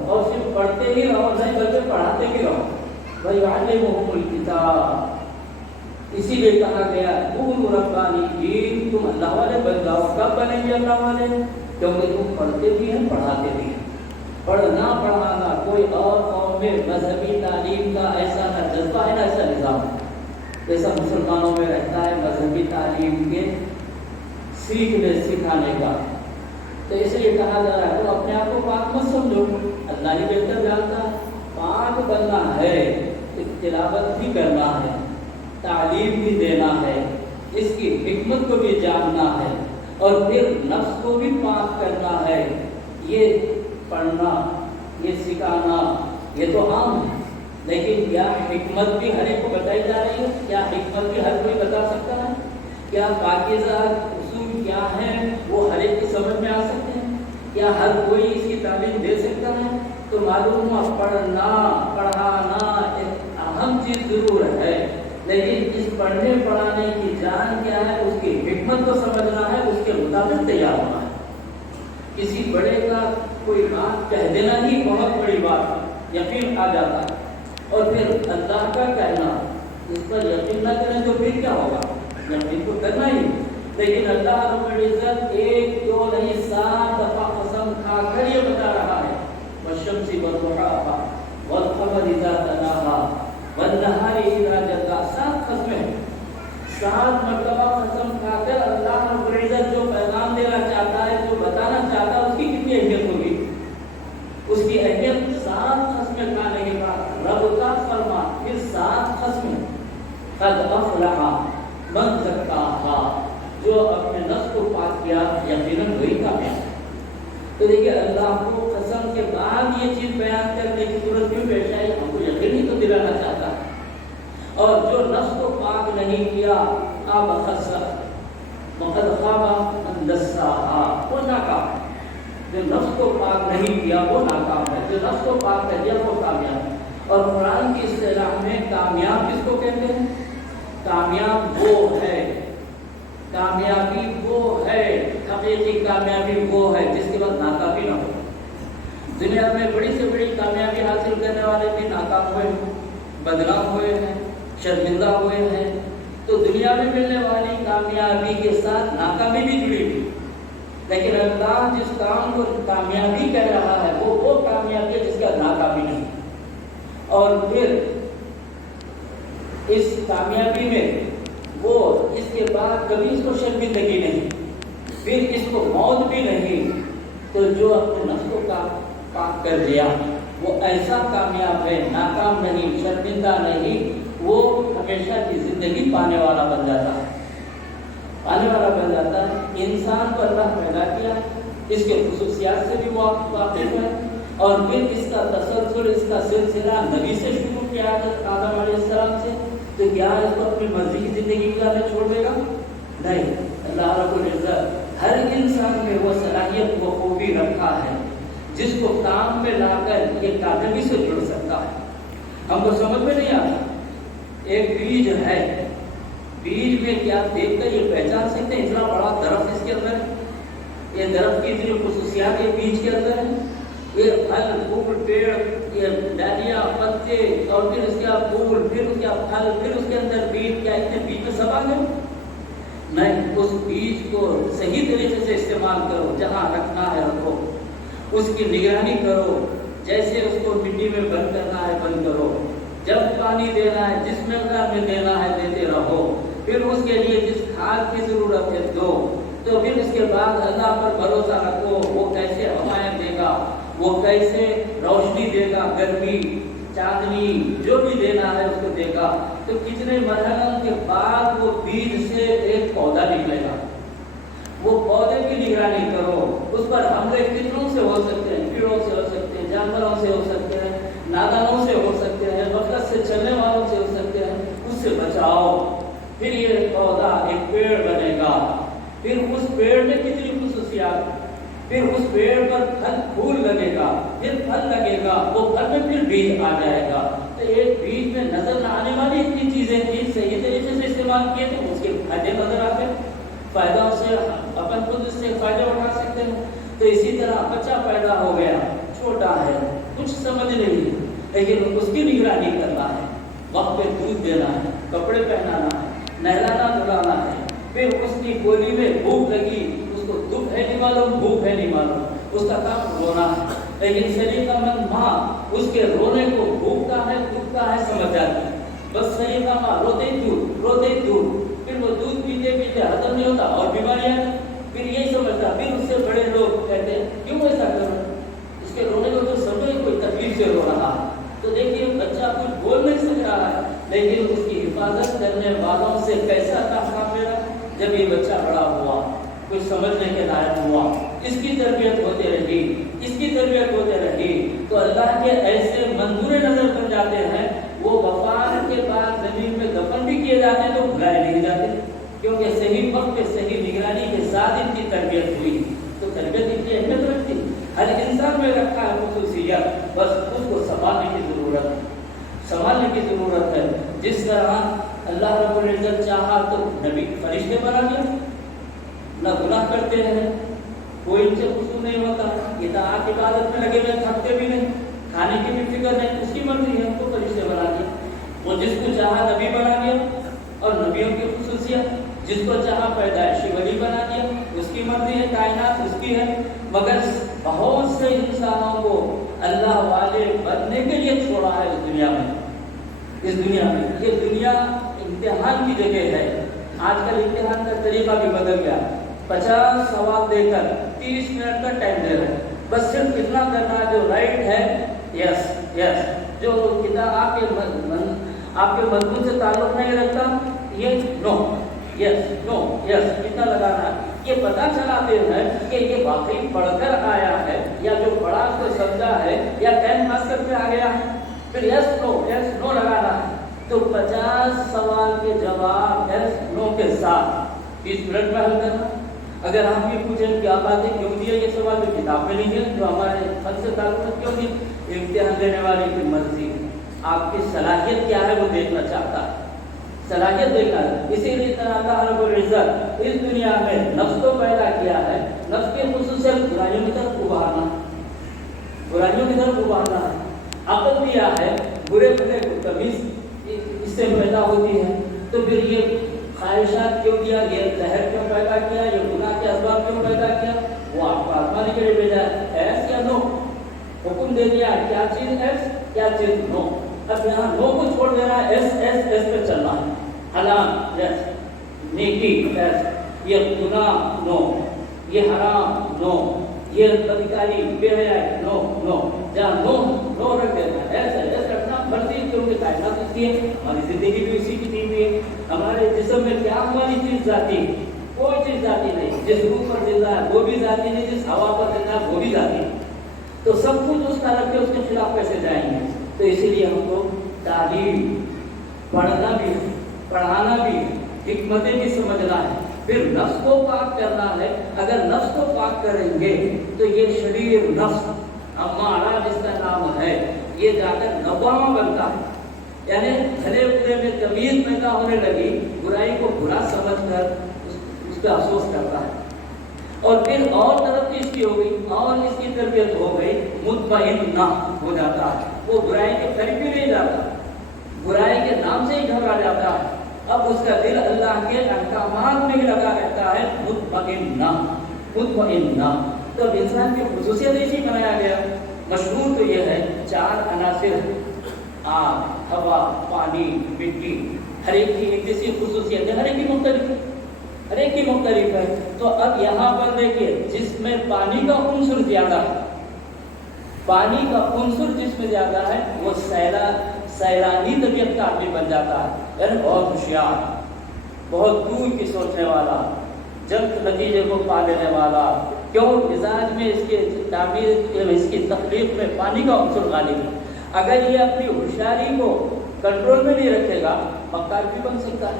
اور صرف پڑھتے ہی رہو نہیں بلکہ پڑھاتے بھی رہو۔ وَيُعَلِّمُهُمُ الْكِتَابَ، اسی لیے کہا گیا کونوا ربانیین، تم اللہ والے بن جاؤ۔ کب بنیں گے اللہ والے؟ کیونکہ تم پڑھتے بھی ہیں، پڑھاتے بھی ہیں۔ پڑھنا پڑھانا کوئی اور قوم میں مذہبی تعلیم کا ایسا نہ جذبہ ہے نہ ایسا نظام ہے جیسا مسلمانوں میں رہتا ہے مذہبی تعلیم کے سیکھنے سکھانے کا۔ تو اس لیے کہا جا رہا ہے تو اپنے آپ کو پاک مت سمجھو، اللہ ہی بہتر جانتا ہے۔ پاک بننا ہے، تلاوت بھی کرنا ہے، تعلیم بھی دینا ہے، اس کی حکمت کو بھی جاننا ہے، اور پھر نفس کو بھی پاک کرنا ہے۔ یہ پڑھنا، یہ سکھانا یہ تو عام ہے، لیکن کیا حکمت بھی ہر ایک کو بتائی جا رہی ہے؟ کیا حکمت بھی ہر کوئی بتا سکتا ہے؟ کیا پاکیزہ اصول کیا ہیں وہ ہر ایک کی سمجھ میں آ سکتے ہیں؟ کیا ہر کوئی اس کی تعلیم دے سکتا ہے؟ تو معلوم ہوا پڑھنا پڑھانا ایک اہم چیز ضرور ہے، لیکن اس پڑھنے پڑھانے کی جان کیا ہے، اس کی حکمت کو سمجھنا ہے، اس کے مطابق تیار ہونا ہے۔ کسی بڑے کا کوئی بات کہہ دینا ہی بہت بڑی بات، یقین آ جاتا ہے، اور پھر اللہ کا کہنا اس پر یقین نہ کریں تو پھر کیا ہوگا؟ یقین کو کرنا ہی، لیکن اللہ رب العزت ایک دو نہیں 7 دفعہ قسم کھا کر یہ بتا رہا ہے والشمس وضحاها والقمر اذا تلاها والنهار اذا جلاها، 7 قسمیں، 7 مرتبہ قسم کھا کر اللہ رب العزت جو پیغام دینا چاہتا ہے، جو بتانا چاہتا ہے، اس کی کتنی اہمیت ہوگی؟ اس کی اہمیت 7 قسمیں کھانے کے بعد رب کا فرمان، پھر قد افلح من زکاہا، جو اپنے نفس کو پاک کیا یقیناً وہی کامیاب ہے۔ تو دیکھیے اللہ کو قسم کے بعد یہ چیز بیان کرنے کی ضرورت کیوں پیش آئی؟ ہم کو یقین ہی تو دلانا چاہتا ہے۔ اور جو نفس کو پاک نہیں کیا اب خسر وقد خاب من دساہا، وہ ناکام ہے۔ جو نفس کو پاک نہیں کیا وہ ناکام ہے، جو نفس کو پاک کر دیا وہ کامیاب ہے۔ اور قرآن کی اصطلاح میں کامیاب کس کو کہتے ہیں؟ کامیاب وہ ہے، کامیابی وہ ہے، حقیقی کامیابی وہ ہے جس کے بعد ناکامی نہ ہو۔ دنیا میں بڑی سے بڑی کامیابی حاصل کرنے والے بھی ناکام ہوئے ہیں، بدنام ہوئے ہیں، شرمندہ ہوئے ہیں۔ تو دنیا میں ملنے والی کامیابی کے ساتھ ناکامی بھی جڑی ہوئی، لیکن اللہ جس کام کو کامیابی کہہ رہا ہے وہ کامیابی ہے جس کا ناکامی نہیں۔ اور پھر اس کامیابی میں وہ اس کے بعد کبھی اس کو شرمندگی نہیں، پھر اس کو موت بھی نہیں۔ تو جو اپنے نفس کو پاک کر دیا وہ ایسا کامیاب ہے، ناکام نہیں، شرمندہ نہیں، وہ ہمیشہ کی زندگی پانے والا بن جاتا ہے، پانے والا بن جاتا ہے۔ انسان کو اللہ پیدا کیا، اس کے خصوصیات سے بھی واقف ہے، اور پھر اس کا تسلسل، اس کا سلسلہ نبی سے شروع کیا آدم علیہ السلام سے۔ تو کیا اس کو اپنی مرضی کی زندگی گزارنا چھوڑ دے گا؟ نہیں۔ اللہ رب العزت ہر انسان میں وہ صلاحیت، وہ خوبی رکھا ہے جس کو کام میں لا کر یہ کامیابی سے جڑ سکتا ہے۔ ہم کو سمجھ میں نہیں آتا، ایک بیج ہے، بیج میں کیا دیکھ کر یہ پہچان سکتے ہیں اتنا بڑا درخت اس کے اندر ہے؟ یہ درخت کی اتنی خصوصیات یہ بیج کے اندر ہے، یہ پھل پھول پیڑ، یہ ڈالیاں پتے، اور پھر اس کا پھول، پھر اس کا پھل، پھر اس کے اندر بیج، کیا اتنے بیج میں سب آ گئے؟ نہیں، اس بیج کو صحیح طریقے سے استعمال کرو، جہاں رکھنا ہے رکھو، اس کی نگرانی کرو، جیسے اس کو مٹی میں بند کرنا ہے بند کرو، جب پانی دینا ہے جس مقدار میں دینا ہے دیتے رہو، پھر اس کے لیے جس کھاد کی ضرورت ہے دو، تو پھر اس کے بعد اللہ پر بھروسہ رکھو، وہ کیسے ہوائیں دے گا، وہ کیسے روشنی دے گا، گرمی چاندنی جو بھی دینا ہے اس کو دے گا۔ تو کتنے مرحلوں کے بعد وہ بیج سے ایک پودا نکلے گا، وہ پودے کی نگرانی کرو، اس پر حملے کتنوں سے ہو سکتے ہیں، کیڑوں سے ہو سکتے ہیں، جانوروں سے ہو سکتے ہیں، نادانوں سے ہو سکتے ہیں، غفلت سے چلنے والوں سے ہو سکتے ہیں، اس سے بچاؤ۔ پھر یہ پودا ایک پیڑ بنے گا، پھر اس پیڑ میں کتنی خصوصیات، پھر اس پیڑ پر پھل پھول لگے گا، پھر پھل لگے گا، وہ پھل میں پھر بیج آ جائے گا۔ تو ایک بیج میں نظر نہ آنے والی اتنی چیزیں تھیں، صحیح طریقے سے استعمال کیے تو اس کے فائدے نظر آتے، فائدہ سے اپن خود اس سے فائدے اٹھا سکتے ہیں۔ تو اسی طرح بچہ پیدا ہو گیا، چھوٹا ہے، کچھ سمجھ نہیں، لیکن اس کی نگرانی کرنا ہے، وقت پہ دودھ دینا ہے، کپڑے پہنانا ہے، نہلانا دھلانا ہے، پھر اس کی گولی میں بھوک لگی، اس کو دکھ ہے نہیں معلوم، بھوک ہے نہیں معلوم، اس کا کام رونا ہے، لیکن سلیقہ مند ماں اس کے رونے کو بھوک کا ہے دکھ کا ہے سمجھ جاتی ہے، بس سلیقہ ماں روتے ہی دودھ، پھر وہ دودھ پیتے پیتے ہضم نہیں ہوتا اور بیماریاں، پھر یہی سمجھتا، پھر اس سے بڑے لوگ کہتے ہیں کیوں ایسا کر رہے ہیں، اس کے رونے کو تو سمجھے کوئی تکلیف سے رو رہا ہے۔ تو دیکھیے بچہ کچھ بول نہیں سک رہا ہے، لیکن اس کی حفاظت کرنے والوں سے کیسا کام میرا، جب یہ بچہ بڑا ہوا، کچھ سمجھنے کے لائق ہوا، اس کی تربیت ہوتے رہی، اس کی تربیت ہوتے رہی، تو اللہ کے ایسے منظور نظر بن جاتے ہیں، وہ وفات کے بعد زمین میں دفن بھی کیے جاتے ہیں تو بھلائے نہیں جاتے، کیونکہ صحیح وقت پہ صحیح نگرانی کے ساتھ ان کی تربیت ہوئی۔ تو تربیت ان کی اہمیت رکھتی، ہر انسان میں رکھا ہے خصوصیت، بس اس کو سنبھالنے کی ضرورت ہے۔ جس طرح اللہ رب العزت چاہا تو نبی فرشتے بنا دیا، نہ گناہ کرتے ہیں، کوئی ان سے قصور نہیں ہوتا، اطاعت عبادت میں لگے ہوئے، تھکتے بھی نہیں، کھانے کی بھی فکر نہیں، اس کی مرضی ہے، تو فرشتے بنا دیا۔ وہ جس کو چاہا نبی بنا دیا، اور نبیوں کی خصوصیت، جس کو چاہا پیدائشی ولی بنا دیا، اس کی مرضی ہے، کائنات اس کی ہے، مگر بہت سے انسانوں کو اللہ والے بننے کے لیے چھوڑا ہے اس دنیا میں۔ یہ دنیا امتحان کی جگہ ہے۔ آج کل امتحان کا طریقہ بھی بدل گیا، 50 سوال دے کر 30 منٹ کا ٹائم دے رہے ہیں، بس صرف اتنا کرنا ہے جو رائٹ ہے، یس، جو کتاب آپ کے مضمون سے تعلق نہیں رکھتا، یہ نو یس نو یس اتنا لگانا ہے۔ یہ پتہ چلاتے ہیں کہ یہ واقعی پڑھ کر آیا ہے یا جو پڑھا تو سمجھا ہے یا 10 پاس کر کے آ گیا ہے، پھر یس نو لگانا ہے۔ تو 50 سوال کے جواب یس نو کے ساتھ 20 منٹ میں حل کرنا۔ اگر آپ یہ پوچھیں کیا بات ہے کیوں دیا یہ سوال، جو کتاب میں نہیں ہے، جو ہمارے فن سے تعلق ہے، کیوں نہیں؟ امتحان دینے والے کی مرضی، آپ کی صلاحیت کیا ہے وہ دیکھنا چاہتا ہے، صلاحیت دیکھا ہے۔ اسی لیے اللہ رب العزت اس دنیا میں نفس کو پیدا کیا ہے، نفس کی خصوصیت برائیوں کی طرف ابھارنا، برائیوں کی طرف ابھارنا ہے۔ عقل دیا ہے، برے برے کو تمیز اس سے پیدا ہوتی ہے۔ تو پھر یہ خواہشات کیوں دیا، یہ زہر کیوں پیدا کیا، یہ گناہ کے اسباب کیوں پیدا کیا، وہ آپ کو آزمانے کے لیے بھیجا ہے۔ ایس یا نو حکم دے دیا، کیا چیز ایس کیا چیز نو۔ اب یہاں نو کو چھوڑ دینا ہے، ایس پہ چلنا ہے۔ حلال یس، نیکی یس، یہ گناہ نو، یہ حرام نو، یہ بدکاری بے حیائی نو۔ جہاں نو رکھ دینا ہے، ایس رکھنا مرضی، کیونکہ کائنات اس کی ہے، ہماری زندگی بھی اسی کی دی ہوئی ہے۔ ہمارے جسم میں کیا ہماری چیز ذاتی، کوئی چیز ذاتی نہیں۔ جس روح پر زندہ ہے وہ بھی ذاتی نہیں، جس ہوا پر زندہ ہے وہ بھی ذاتی نہیں۔ تو سب کچھ اس کا رکھ کے اس کے خلاف کیسے جائیں گے؟ تو اسی لیے ہم کو تعلیم پڑھنا بھی، پڑھانا بھی، حکمتیں بھی سمجھنا ہے، پھر نفس کو پاک کرنا ہے۔ اگر نفس کو پاک کریں گے تو یہ شریر نفس ہمارا جس کا نام ہے یہ جا کر نواما بنتا ہے، یعنی بھلے برے میں تمیز پیدا ہونے لگی، برائی کو برا سمجھ کر اس پہ افسوس کرتا ہے، اور پھر اور ترقی اس کی ہو گئی اور اس کی تربیت ہو گئی، مطمئنہ ہو جاتا ہے، وہ برائی کے قریب بھی نہیں جاتا، برائی کے نام سے ہی گھبرا جاتا ہے۔ اب اس کا دل اللہ کے احکامات میں ہی لگا رہتا ہے، مطمئنہ۔ تو اب انسان کی خصوصیت اسی بنایا گیا۔ مشہور تو یہ ہے 4 عناصر، آگ، ہوا، پانی، مٹی، ہر ایک کی ایک جیسی خصوصیت ہے، ہر ایک کی مختلف ہے۔ تو اب یہاں پر دیکھیے جس میں پانی کا عنصر زیادہ ہے، پانی کا عنصر جس میں زیادہ ہے وہ سیلانی طبیعت کا آدمی بن جاتا ہے، یعنی بہت ہوشیار، بہت دور کی سوچنے والا، جلد نتیجے کو پا لینے والا۔ کیوں؟ مزاج میں اس کے تعبیر، اس کی تخلیق میں پانی کا عنصر غالب ہے۔ اگر یہ اپنی ہوشیاری کو کنٹرول میں نہیں رکھے گا، مکار بھی بن سکتا ہے،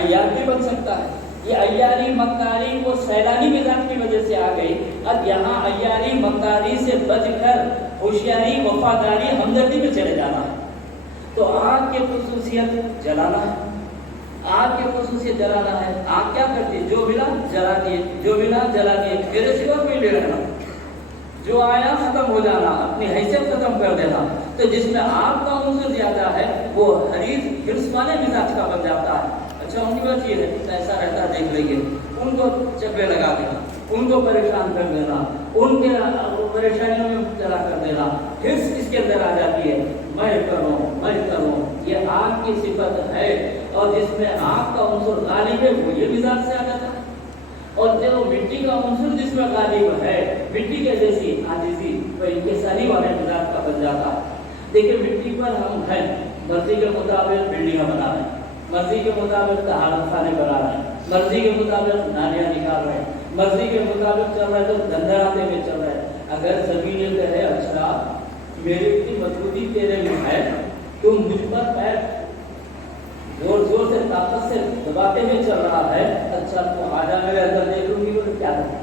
عیار بھی بن سکتا ہے۔ یہ عیاری مکاری وہ سیلانی مزاج کی وجہ سے آ گئی۔ اب یہاں عیاری مکاری سے بچ کر ہوشیاری، وفاداری، ہمدردی میں چلے جانا ہے۔ تو آگ کی خصوصیت جلانا ہے، آگ کی خصوصیت جلانا ہے۔ آگ کیا کرتی ہے؟ جو ملا جلا دیے، جو ملا جلا دیے، میرے سوا کوئی لے رہنا، جو آیا ختم ہو جانا، اپنی حیثیت ختم کر دینا۔ تو جس میں آگ کا عنصر زیادہ ہے وہ حرص والے مزاج کا بن جاتا ہے۔ اچھا ان کی بات یہ ہے ایسا رہتا ہے، دیکھ لیں گے، ان کو چپے لگا دینا، ان کو پریشان کر دینا، ان کے پریشانیوں میں مبتلا کر دینا، حرص اس کے اندر آ جاتی ہے، میں کروں۔ یہ آگ کی صفت ہے، اور جس میں آگ کا عنصر غالب ہے وہ یہ مزاج سے آ جاتا ہے۔ اور جو مٹی کا عنصر جس میں غالب ہے، مٹی کے جیسی عاجزی، وہ انکساری والے مزاج کا بن جاتا ہے۔ دیکھیں مٹی پر ہم ہیں، مرضی کے مطابق بلڈنگیں بنا رہے ہیں، مرضی کے مطابق طہارت خانے بنا رہے ہیں، مرضی کے مطابق نالیاں نکال رہے ہیں، مرضی کے مطابق چل رہے ہیں، تو دندراتے میں چل رہے ہیں۔ اگر زمین یہ کہے اچھا میری اتنی مضبوطی تیرے میں ہے، تم مجھ پر پیر زور سے طاقت سے دباتے ہوئے چل رہا ہے، اچھا تو آجا میرے اندر دیکھ لوں گی، وہ کیا کریں۔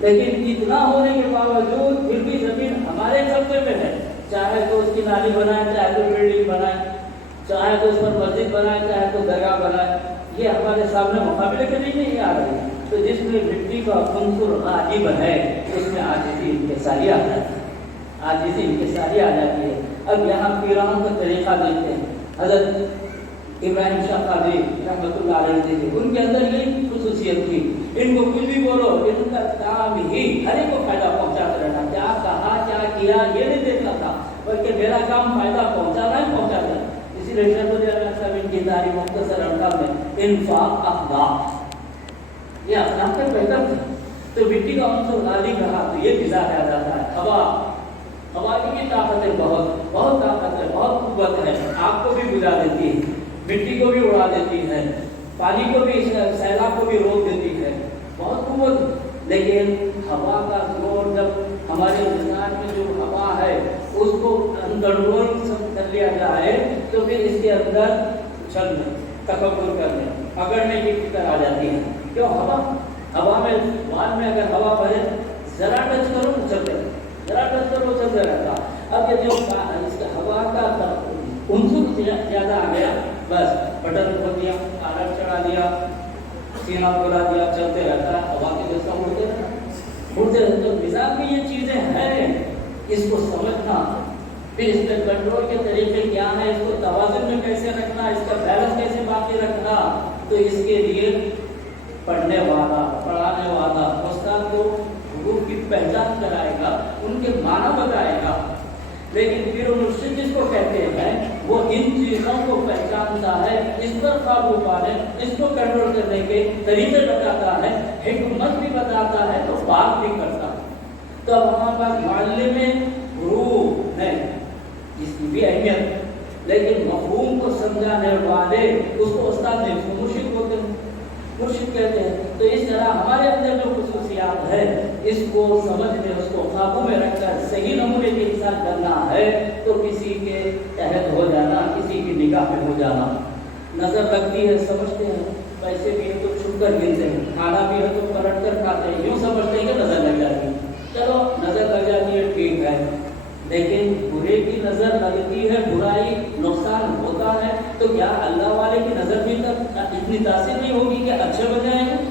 لیکن اتنا ہونے کے باوجود پھر بھی زمین ہمارے قبضے میں ہے، چاہے تو اس کی نالی بنائے، چاہے تو بلڈنگ بنائے، چاہے تو اس پر مسجد بنائے، چاہے تو درگاہ بنائے، یہ ہمارے سامنے مقابلے کے لیے نہیں آ رہی۔ تو جس میں مٹی کا عنصر غالب ہے اس میں عاجزی انکساری آ جاتی ہے، عاجزی انکساری آ جاتی ہے۔ اب یہاں پیروں کا طریقہ دیکھتے ہیں، حضرت ابراہیم شاہ قادری رحمۃ اللہ علیہ دیکھیں، ان کے اندر یہ خصوصیت تھی، ان کو کچھ بھی بولو، ان کا کام ہی ہر ایک کو فائدہ پہنچاتا رہنا، کیا کہا کیا کیا یہ نہیں دیکھنا تھا، بلکہ میرا کام فائدہ پہنچانا ہے، پہنچاتا ہے۔ اسی لیے شیخ الحدیث صاحب ان کی تعریف مختصر انداز میں انفاق اخلاق، یہ اخلاق کا بہتر تھا۔ تو مٹی کا عنصر غالب رہا تو یہ مزاج آ جاتا ہے۔ ہوا کی بھی طاقت ہے، بہت طاقت ہے، بہت قوت ہے، آپ کو بھی بجھا دیتی مٹی کو بھی اڑا دیتی ہے، پانی کو بھی، سیلاب کو بھی روک دیتی ہے، بہت قوت۔ لیکن ہوا کا زور جب ہمارے مزاج میں جو ہوا ہے اس کو کنٹرول کر لیا جائے تو پھر اس کے اندر چلنے، تکبر کرنے، اگڑنے کی فکر آ جاتی ہے۔ کیوں؟ ہوا میں وان میں اگر ہوا بھرے ذرا ٹچ کرو تو چلتے رہتا، ذرا ٹچ کرو چلتے رہتا۔ اب یہ جو اس کا ہوا کا عنصر زیادہ آ گیا، بس بٹن کھول دیا، کالر چڑھا دیا، سینہ کھلا دیا، چلتے رہتا ہے، ہوا کے جیسا اڑتے رہتے۔ تو مزاج میں یہ چیزیں ہیں، اس کو سمجھنا، پھر اس میں کنٹرول کے طریقے کیا ہیں، اس کو توازن میں کیسے رکھنا، اس کا بیلنس کیسے باقی رکھنا، تو اس کے لیے پڑھنے والا، پڑھانے والا استاد کو حروف کی پہچان کرائے گا، ان کے معنی بتائے گا۔ لیکن پیر و مرشد جس کو کہتے ہیں وہ ان چیزوں کو پہچانتا ہے، اس پر قابو پانے، اس کو کنٹرول کرنے کے طریقے بتاتا ہے، حکمت بھی بتاتا ہے، تو بات بھی کرتا ہے۔ تو اب ہمارے پاس معلم حروف ہے، جس کی بھی اہمیت، لیکن مفہوم کو سمجھانے والے اس کو استاد نہیں، اس کو مرشد بولتے ہیں، مرشد کہتے ہیں۔ تو اس طرح ہمارے اندر جو خصوصیات ہے اس کو سمجھنے، اس کو قابو میں رکھ کر صحیح نمونے کے ساتھ کرنا ہے، تو کسی کے تحت ہو جانا، کسی کی نگاہ میں ہو جانا۔ نظر لگتی ہے، سمجھتے ہیں، پیسے بھی ہے تو چھپ کر گنتے ہیں، کھانا بھی ہے تو پلٹ کر کھاتے ہیں، یوں سمجھتے ہیں کہ نظر لگ جاتی ہے۔ چلو نظر لگ جاتی ہے، ٹھیک ہے، لیکن برے کی نظر لگتی ہے، برائی نقصان ہوتا ہے، تو کیا اللہ والے کی نظر بھی اتنی تاثیر نہیں ہوگی کہ اچھے بن جائیں گے؟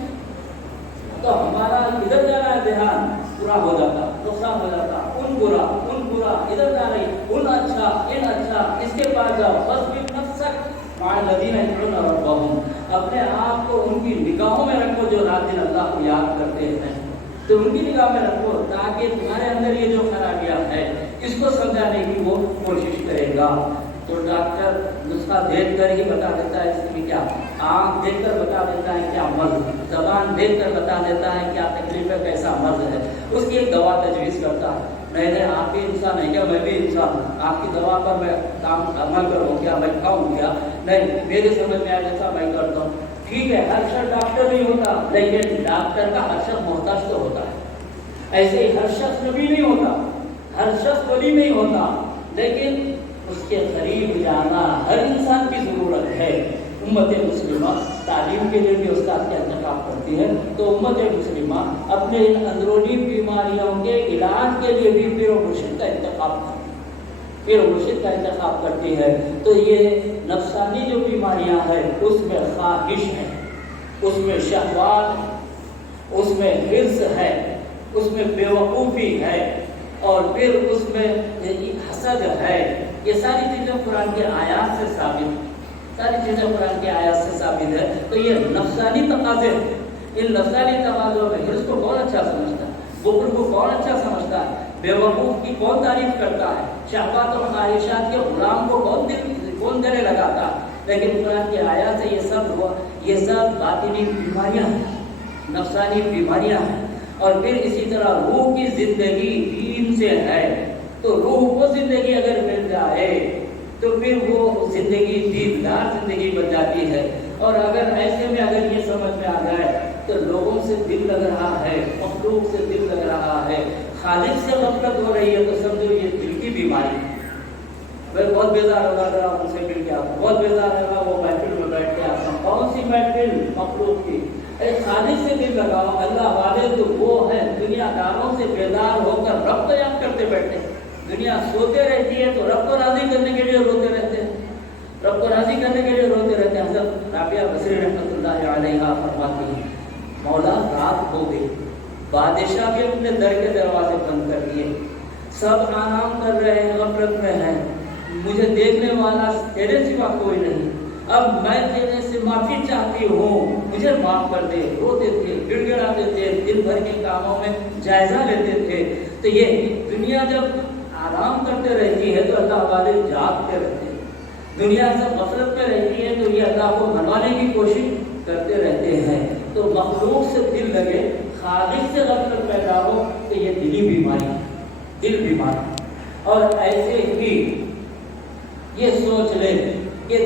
تو ہمارا ادھر جا رہا ہے دھیان، برا ہو جاتا، نقصان ہو جاتا، ان برا، ادھر جا رہی، ان اچھا، ان اچھا، اس کے پاس جاؤ، بس بھی نفسک مع الذین یذکرون ربہم، اپنے آپ کو ان کی نگاہوں میں رکھو جو رات دن اللہ کو یاد کرتے ہیں، تو ان کی نگاہ میں رکھو، تاکہ تمہارے اندر یہ جو خرابیاں ہے اس کو سمجھانے کی وہ کوشش کرے گا۔ تو ڈاکٹر نسخہ دیکھ کر ہی بتا دیتا ہے اس میں کیا، آنکھ دیکھ کر بتا دیتا ہے کیا مرض، زبان دیکھ کر بتا دیتا ہے کیا تکلیف ہے، کیسا مرض ہے، اس کی ایک دوا تجویز کرتا ہے۔ نہیں آپ بھی انسان ہے کیا، میں بھی انسان ہوں، آپ کی دوا پر میں کام عمل کروں کیا، میں کھاؤں کیا، نہیں میرے سمجھ میں آئے جیسا میں کرتا ہوں۔ ٹھیک ہے، ہر شخص ڈاکٹر نہیں ہوتا، لیکن ڈاکٹر کا ہر شخص محتاج تو ہوتا ہے۔ ایسے ہی ہر شخص نبی نہیں ہوتا، ہر شخص ولی نہیں ہوتا، لیکن اس کے قریب جانا ہر انسان کی ضرورت ہے۔ امت مسلمہ تعلیم کے لیے بھی استاد کا انتخاب کرتی ہے، تو امت مسلمہ اپنے ان اندرونی بیماریوں کے علاج کے لیے بھی پیر و مرشد کا انتخاب کرتی ہے۔ تو یہ نفسانی جو بیماریاں ہیں اس میں خواہش ہے، اس میں شہوات، اس میں حرص ہے، اس میں بے وقوفی ہے، اور پھر اس میں حسد ہے۔ یہ ساری چیزیں قرآن کے آیات سے ثابت ہے۔ تو یہ نفسانی تقاضے، ان نفسانی تقاضوں میں حرص کو کون اچھا سمجھتا ہے، بخل کو کون اچھا سمجھتا ہے، بے وقوف کی کون تعریف کرتا ہے، شہوات اور خواہشات کے غلام کو کون گلے لگاتا ہے؟ لیکن قرآن کی آیات سے یہ سب باطنی بیماریاں ہیں، نفسانی بیماریاں ہیں۔ اور پھر اسی طرح روح کی زندگی دین سے ہے، تو روح کو زندگی اگر مل جائے تو پھر وہ زندگی دیندار زندگی بن جاتی ہے۔ اور اگر ایسے میں اگر یہ سمجھ میں آ جائے تو لوگوں سے دل لگ رہا ہے، مخلوق سے دل لگ رہا ہے، خالق سے غفلت ہو رہی ہے، تو سمجھو یہ دل کی بیماری ہے۔ میں بہت بیزار ہو رہا ان سے مل کے آتا، بہت بیزار ہے وہ محفل میں بیٹھ کے آتا ہوں۔ کون سی محفل؟ مخلوق کی۔ خالق سے دل لگاؤ، اللہ والے تو وہ ہیں دنیا داروں سے بیدار ہو کر رب کو یاد کرتے بیٹھتے ہیں۔ دنیا سوتے رہتی ہے تو رب کو راضی کرنے کے لیے روتے رہتے ہیں، رب کو راضی کرنے کے لیے روتے رہتے ہیں۔ حضرت رابعہ بصری رحمۃ اللہ علیہا فرماتی ہیں، مولا رات ہو گئی، بادشاہ بھی اپنے در کے دروازے بند کر دیے، سب آرام کر رہے ہیں، غفلت میں ہیں، مجھے دیکھنے والا تیرے سوا کوئی نہیں، اب میں تیرے سے معافی چاہتی ہوں، مجھے معاف کر دے۔ روتے تھے، گڑ گڑاتے تھے، دن بھر کے کاموں میں جائزہ لیتے تھے۔ تو یہ دنیا جب آرام کرتے رہتی ہے تو اللہ والے جاگتے رہتے ہیں، دنیا سب غفلت میں رہتی ہے تو یہ اللہ کو منوانے کی کوشش کرتے رہتے ہیں۔ تو مخلوق سے دل لگے، خالق سے غفلت پیدا ہو، تو یہ دلی بیماری، دل بیماری۔ اور ایسے ہی یہ سوچ لے کہ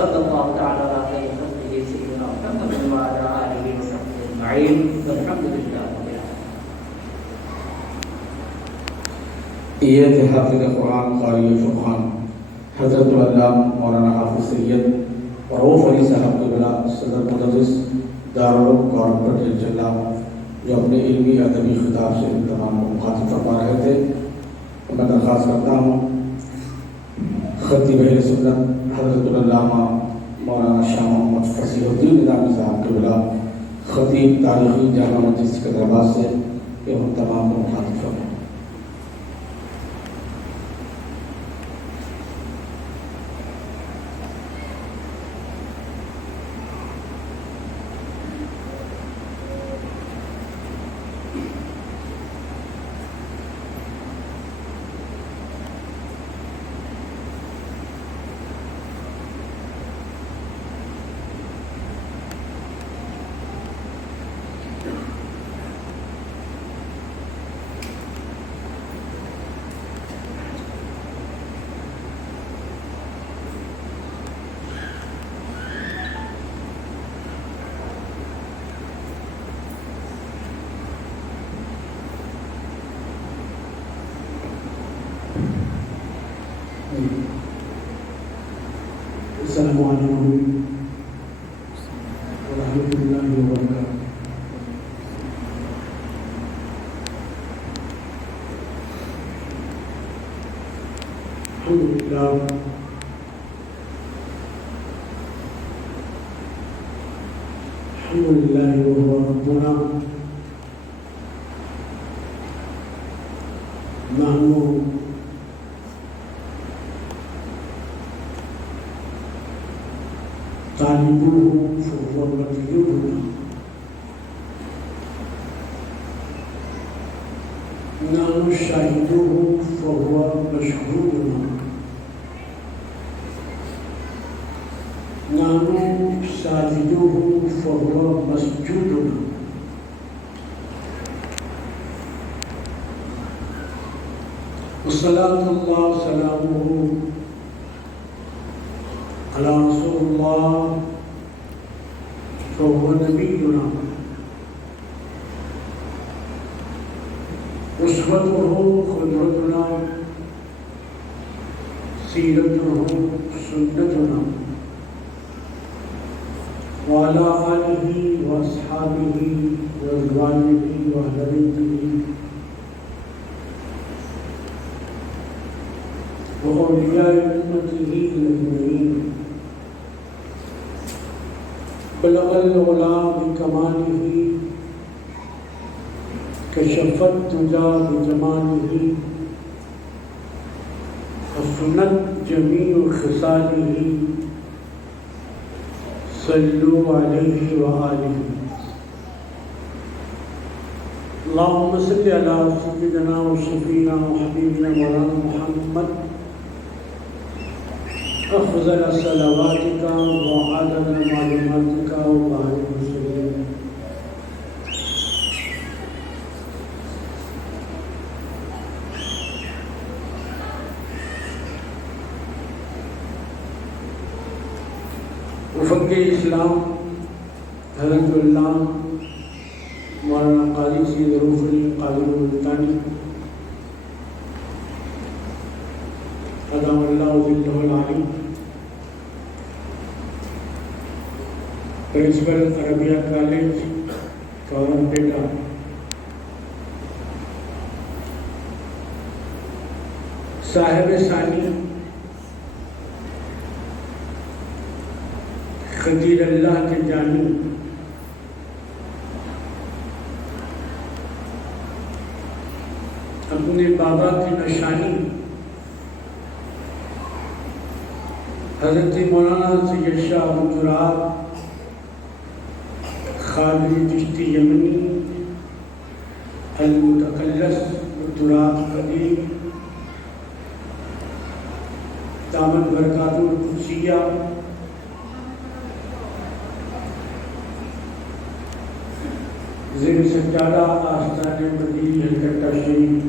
صلی اللہ تعالی علیہ وسلم سیدنا محمد وعلی آلہ وصحبہ اجمعین والحمد للہ رب العالمین. یہ تھے حافظ قرآن قاری شبخان حضرت علامہ مولانا حافظ سید رؤوف علی صاحب قبلہ صدر مدرس دارالعلوم گورنمنٹ جلال، جو اپنے علمی ادبی خطاب سے ان تمام کو مخاطب فرما رہے تھے. میں درخواست کرتا ہوں خطیب اہل سنت حضرت العلامہ مولانا شاہ محمد فصیح الدین نظامی صاحب قبلہ خطیب تاریخی جامع مسجد سکندرآباد سے کہ ان تمام کو مخاطب فرمائیں. السلام علیکم ورحمۃ اللہ وبرکاتہ. الحمد للہ وهو ربنا نحن طالبوه فهو مطلوبنا نحن شاهدوه فهو مشهودنا نحن ساجدوه فهو مسجودنا وصلاة الله وسلامه على رسول الله فهو نبينا أسوته قدوتنا سيرته سنتنا وعلى آله وأصحابه وأزواجه وأهل بيته وأولياء أمته أجمعين بلغ العلا بكماله كشف الدجى بجماله وسنت جميع خصاله صلوا عليه وآله. اللهم صل على سيدنا وشفينا وحبيبنا مولانا محمد أفضل صلواتك وعدد معلوماتك وبارك وسلم. مفکر اسلام حضرت اللہ مولانا قاری سید رؤوف علی قادری ملتانی ادام اللہ ذلہ العلی، پرنسپل عربیہ کالج کورنپیٹا، صاحب ثانی خلیل اللہ کے جانی، اپنے بابا کی نشانی حضرت مولانا سید شاہ عبدالرات خادری چشتی یمنی المتقلص عبدالرات قدیم دامت برکات القدسیہ زیر سجادہ آستان مدینہ حلقہ شریف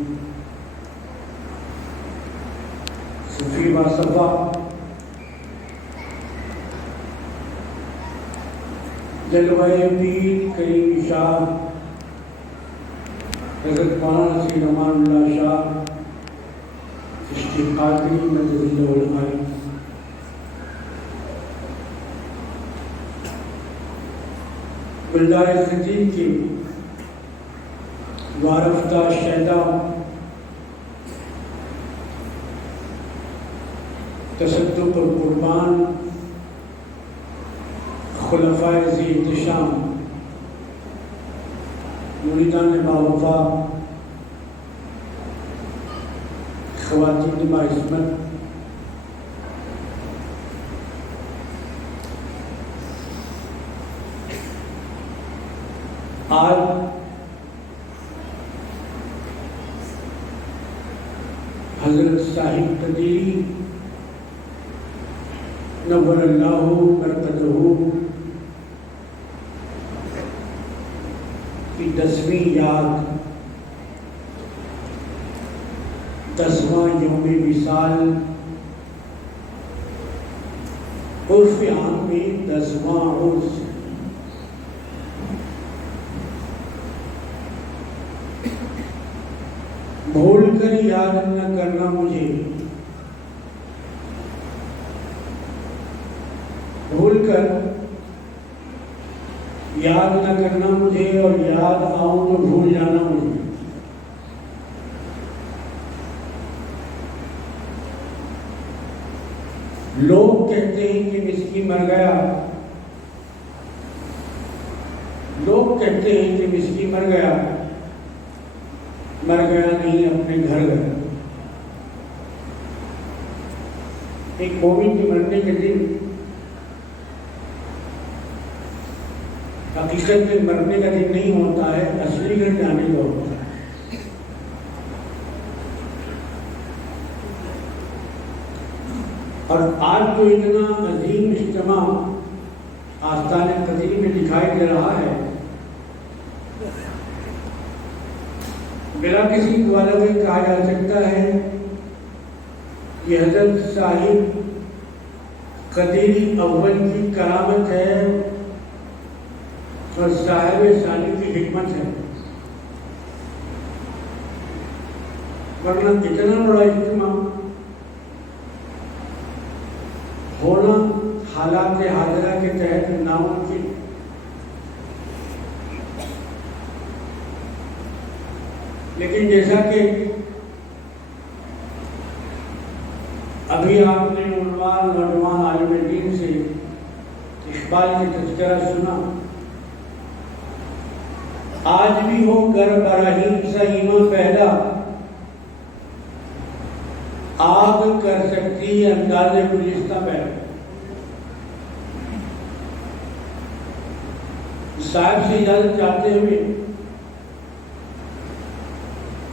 صفی با صفا جلوہ پیر کریم شاہ حضرت مولانا سید امان اللہ شاہ چشتی قادری مدد اللہ العالی، گلدار خطیب کی وارفتہ شہدہ تصدق القربان خلفائے ذی انتشام مریدان باوفا خواتین باعظمت، آج حضرت صاحب قدیری نور اللہ برکتہ کی 10ویں یاد، 10واں یوم وصال، عرف عام میں 10واں عرس، بھول کر یاد نہ کرنا مجھے، بھول کر یاد نہ کرنا مجھے، اور یاد آؤں تو بھول جانا مجھے۔ لوگ کہتے ہیں کہ مسکی مر گیا، لوگ کہتے ہیں کہ مسکی مر گیا، مر گیا نہیں اپنے گھر گیا۔ ایک مومن کے مرنے کے دن حقیقت میں مرنے کا دن نہیں ہوتا ہے، اصلی گھر جانے کا ہوتا ہے۔ اور آج جو اتنا عظیم اجتماع آستان قدیر میں دکھائی دے رہا ہے، بلا کسی دوارا میں کہا جا سکتا ہے کہ حضرت صاحب قدیری اول کی کرامت ہے اور صاحب ثانی کی حکمت ہے، ورنہ اتنا بڑا اجتماع ہونا حالات حاضرہ کے تحت ناممکن۔ لیکن جیسا کہ ابھی آپ نے عنوان نوجوان عالم دین سے اقبال کا تذکرہ سنا، آج بھی ہو گر براہیم سا ایمان پہلا، آگ کر سکتی ہے انداز گلستہ پہلا۔ صاحب سے اجازت چاہتے ہوئے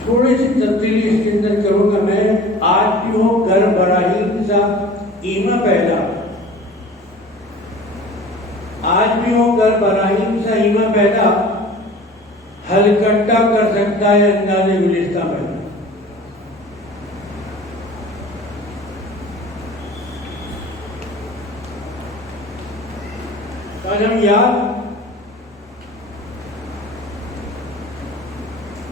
تھوڑی سی تبدیلی اس کے اندر کروں گا میں۔ آج بھی ہو گر براہیم سا ایمان پہلا، آج بھی ہو گر براہیم سا ایمان پہلا، حل کٹا کر سکتا ہے انداز گلستہ پہلا۔ آج ہم یاد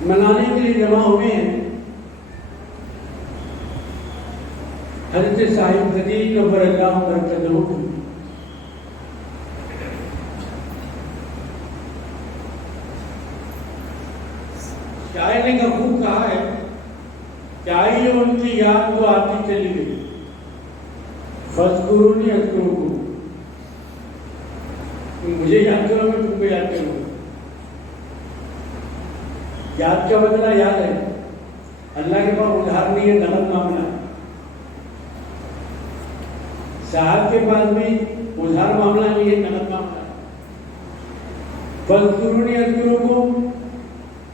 منانے کے لیے جمع ہوئے ہیں حضرت صاحب قدیر نور اللہ برکتہ کی۔ شاعر نے کا خوب کہا ہے کہ آئیے ان کی یاد تو آتی چلی گئی، فاذکرونی اذکرکم، مجھے یاد کرو میں تم کو یاد کروں گا۔ یاد کا بدلہ یاد ہے، اللہ کے پاس ادھار نہیں ہے، نقد معاملہ ہے۔ صاحب کے پاس بھی ادھار معاملہ نہیں ہے، نقد معاملہ ہے۔ فاذکرونی اذکرکم،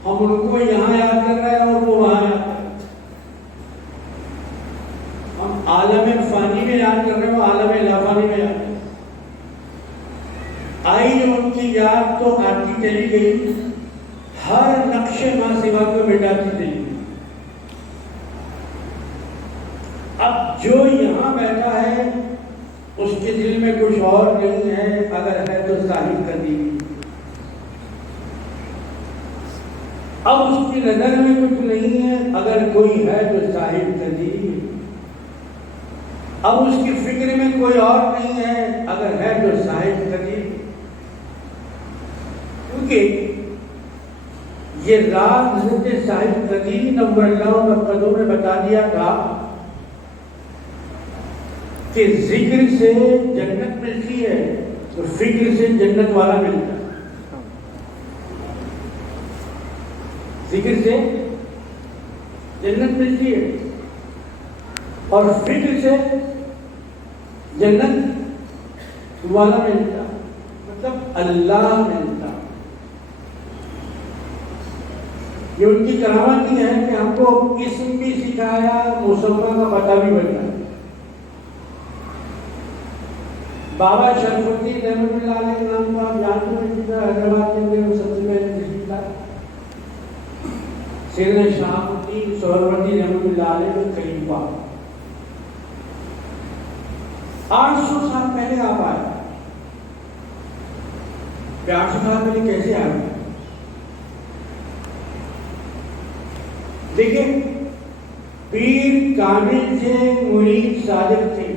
ہم ان کو یہاں یاد کر رہے ہیں اور وہ وہاں یاد کر رہے ہیں۔ ہم عالم فانی میں یاد کر رہے ہیں، وہ عالم لافانی میں یاد کر رہے ہیں۔ آئی ان کی یاد تو آتی چلی گئی، ہر نقش ماں سوا کو مٹاتی چلی گئی۔ اب جو یہاں بیٹھا ہے اس کے دل میں کچھ اور نہیں ہے، اگر ہے تو صاحب قدیمی۔ اب اس کی نظر میں کچھ نہیں ہے، اگر کوئی ہے تو صاحب قدیمی۔ اب اس کی فکر میں کوئی اور نہیں ہے، اگر ہے تو صاحب قدیمی۔ کیونکہ یہ راز حضرت صاحب قدیمی نور اللہ مرقدہ نے بتا دیا تھا کہ ذکر سے جنت ملتی ہے تو فکر سے جنت والا ملتا ہے۔ ذکر سے جنت ملتی ہے اور فکر سے جنت والا ملتا، مطلب اللہ ملتا۔ یہ ان کی کرامت یہ ہے کہ ہم کو اسم بھی سکھایا، مسمہ کا پتہ بھی بتایا۔ بابا شرف الدین رحمۃ اللہ علیہ کے نام کو آپ جانتے ہیں، حیدرآباد کے اندر سب سے پہلے تشریف لائے۔ سیدنا شاہ الدین سہروردی رحمۃ اللہ علیہ کے خلیفہ 800 سال پہلے آپ آئے۔ 800 سال پہلے کیسے آئے؟ دیکھیں، پیر کامل تھے، مرید صادق تھے۔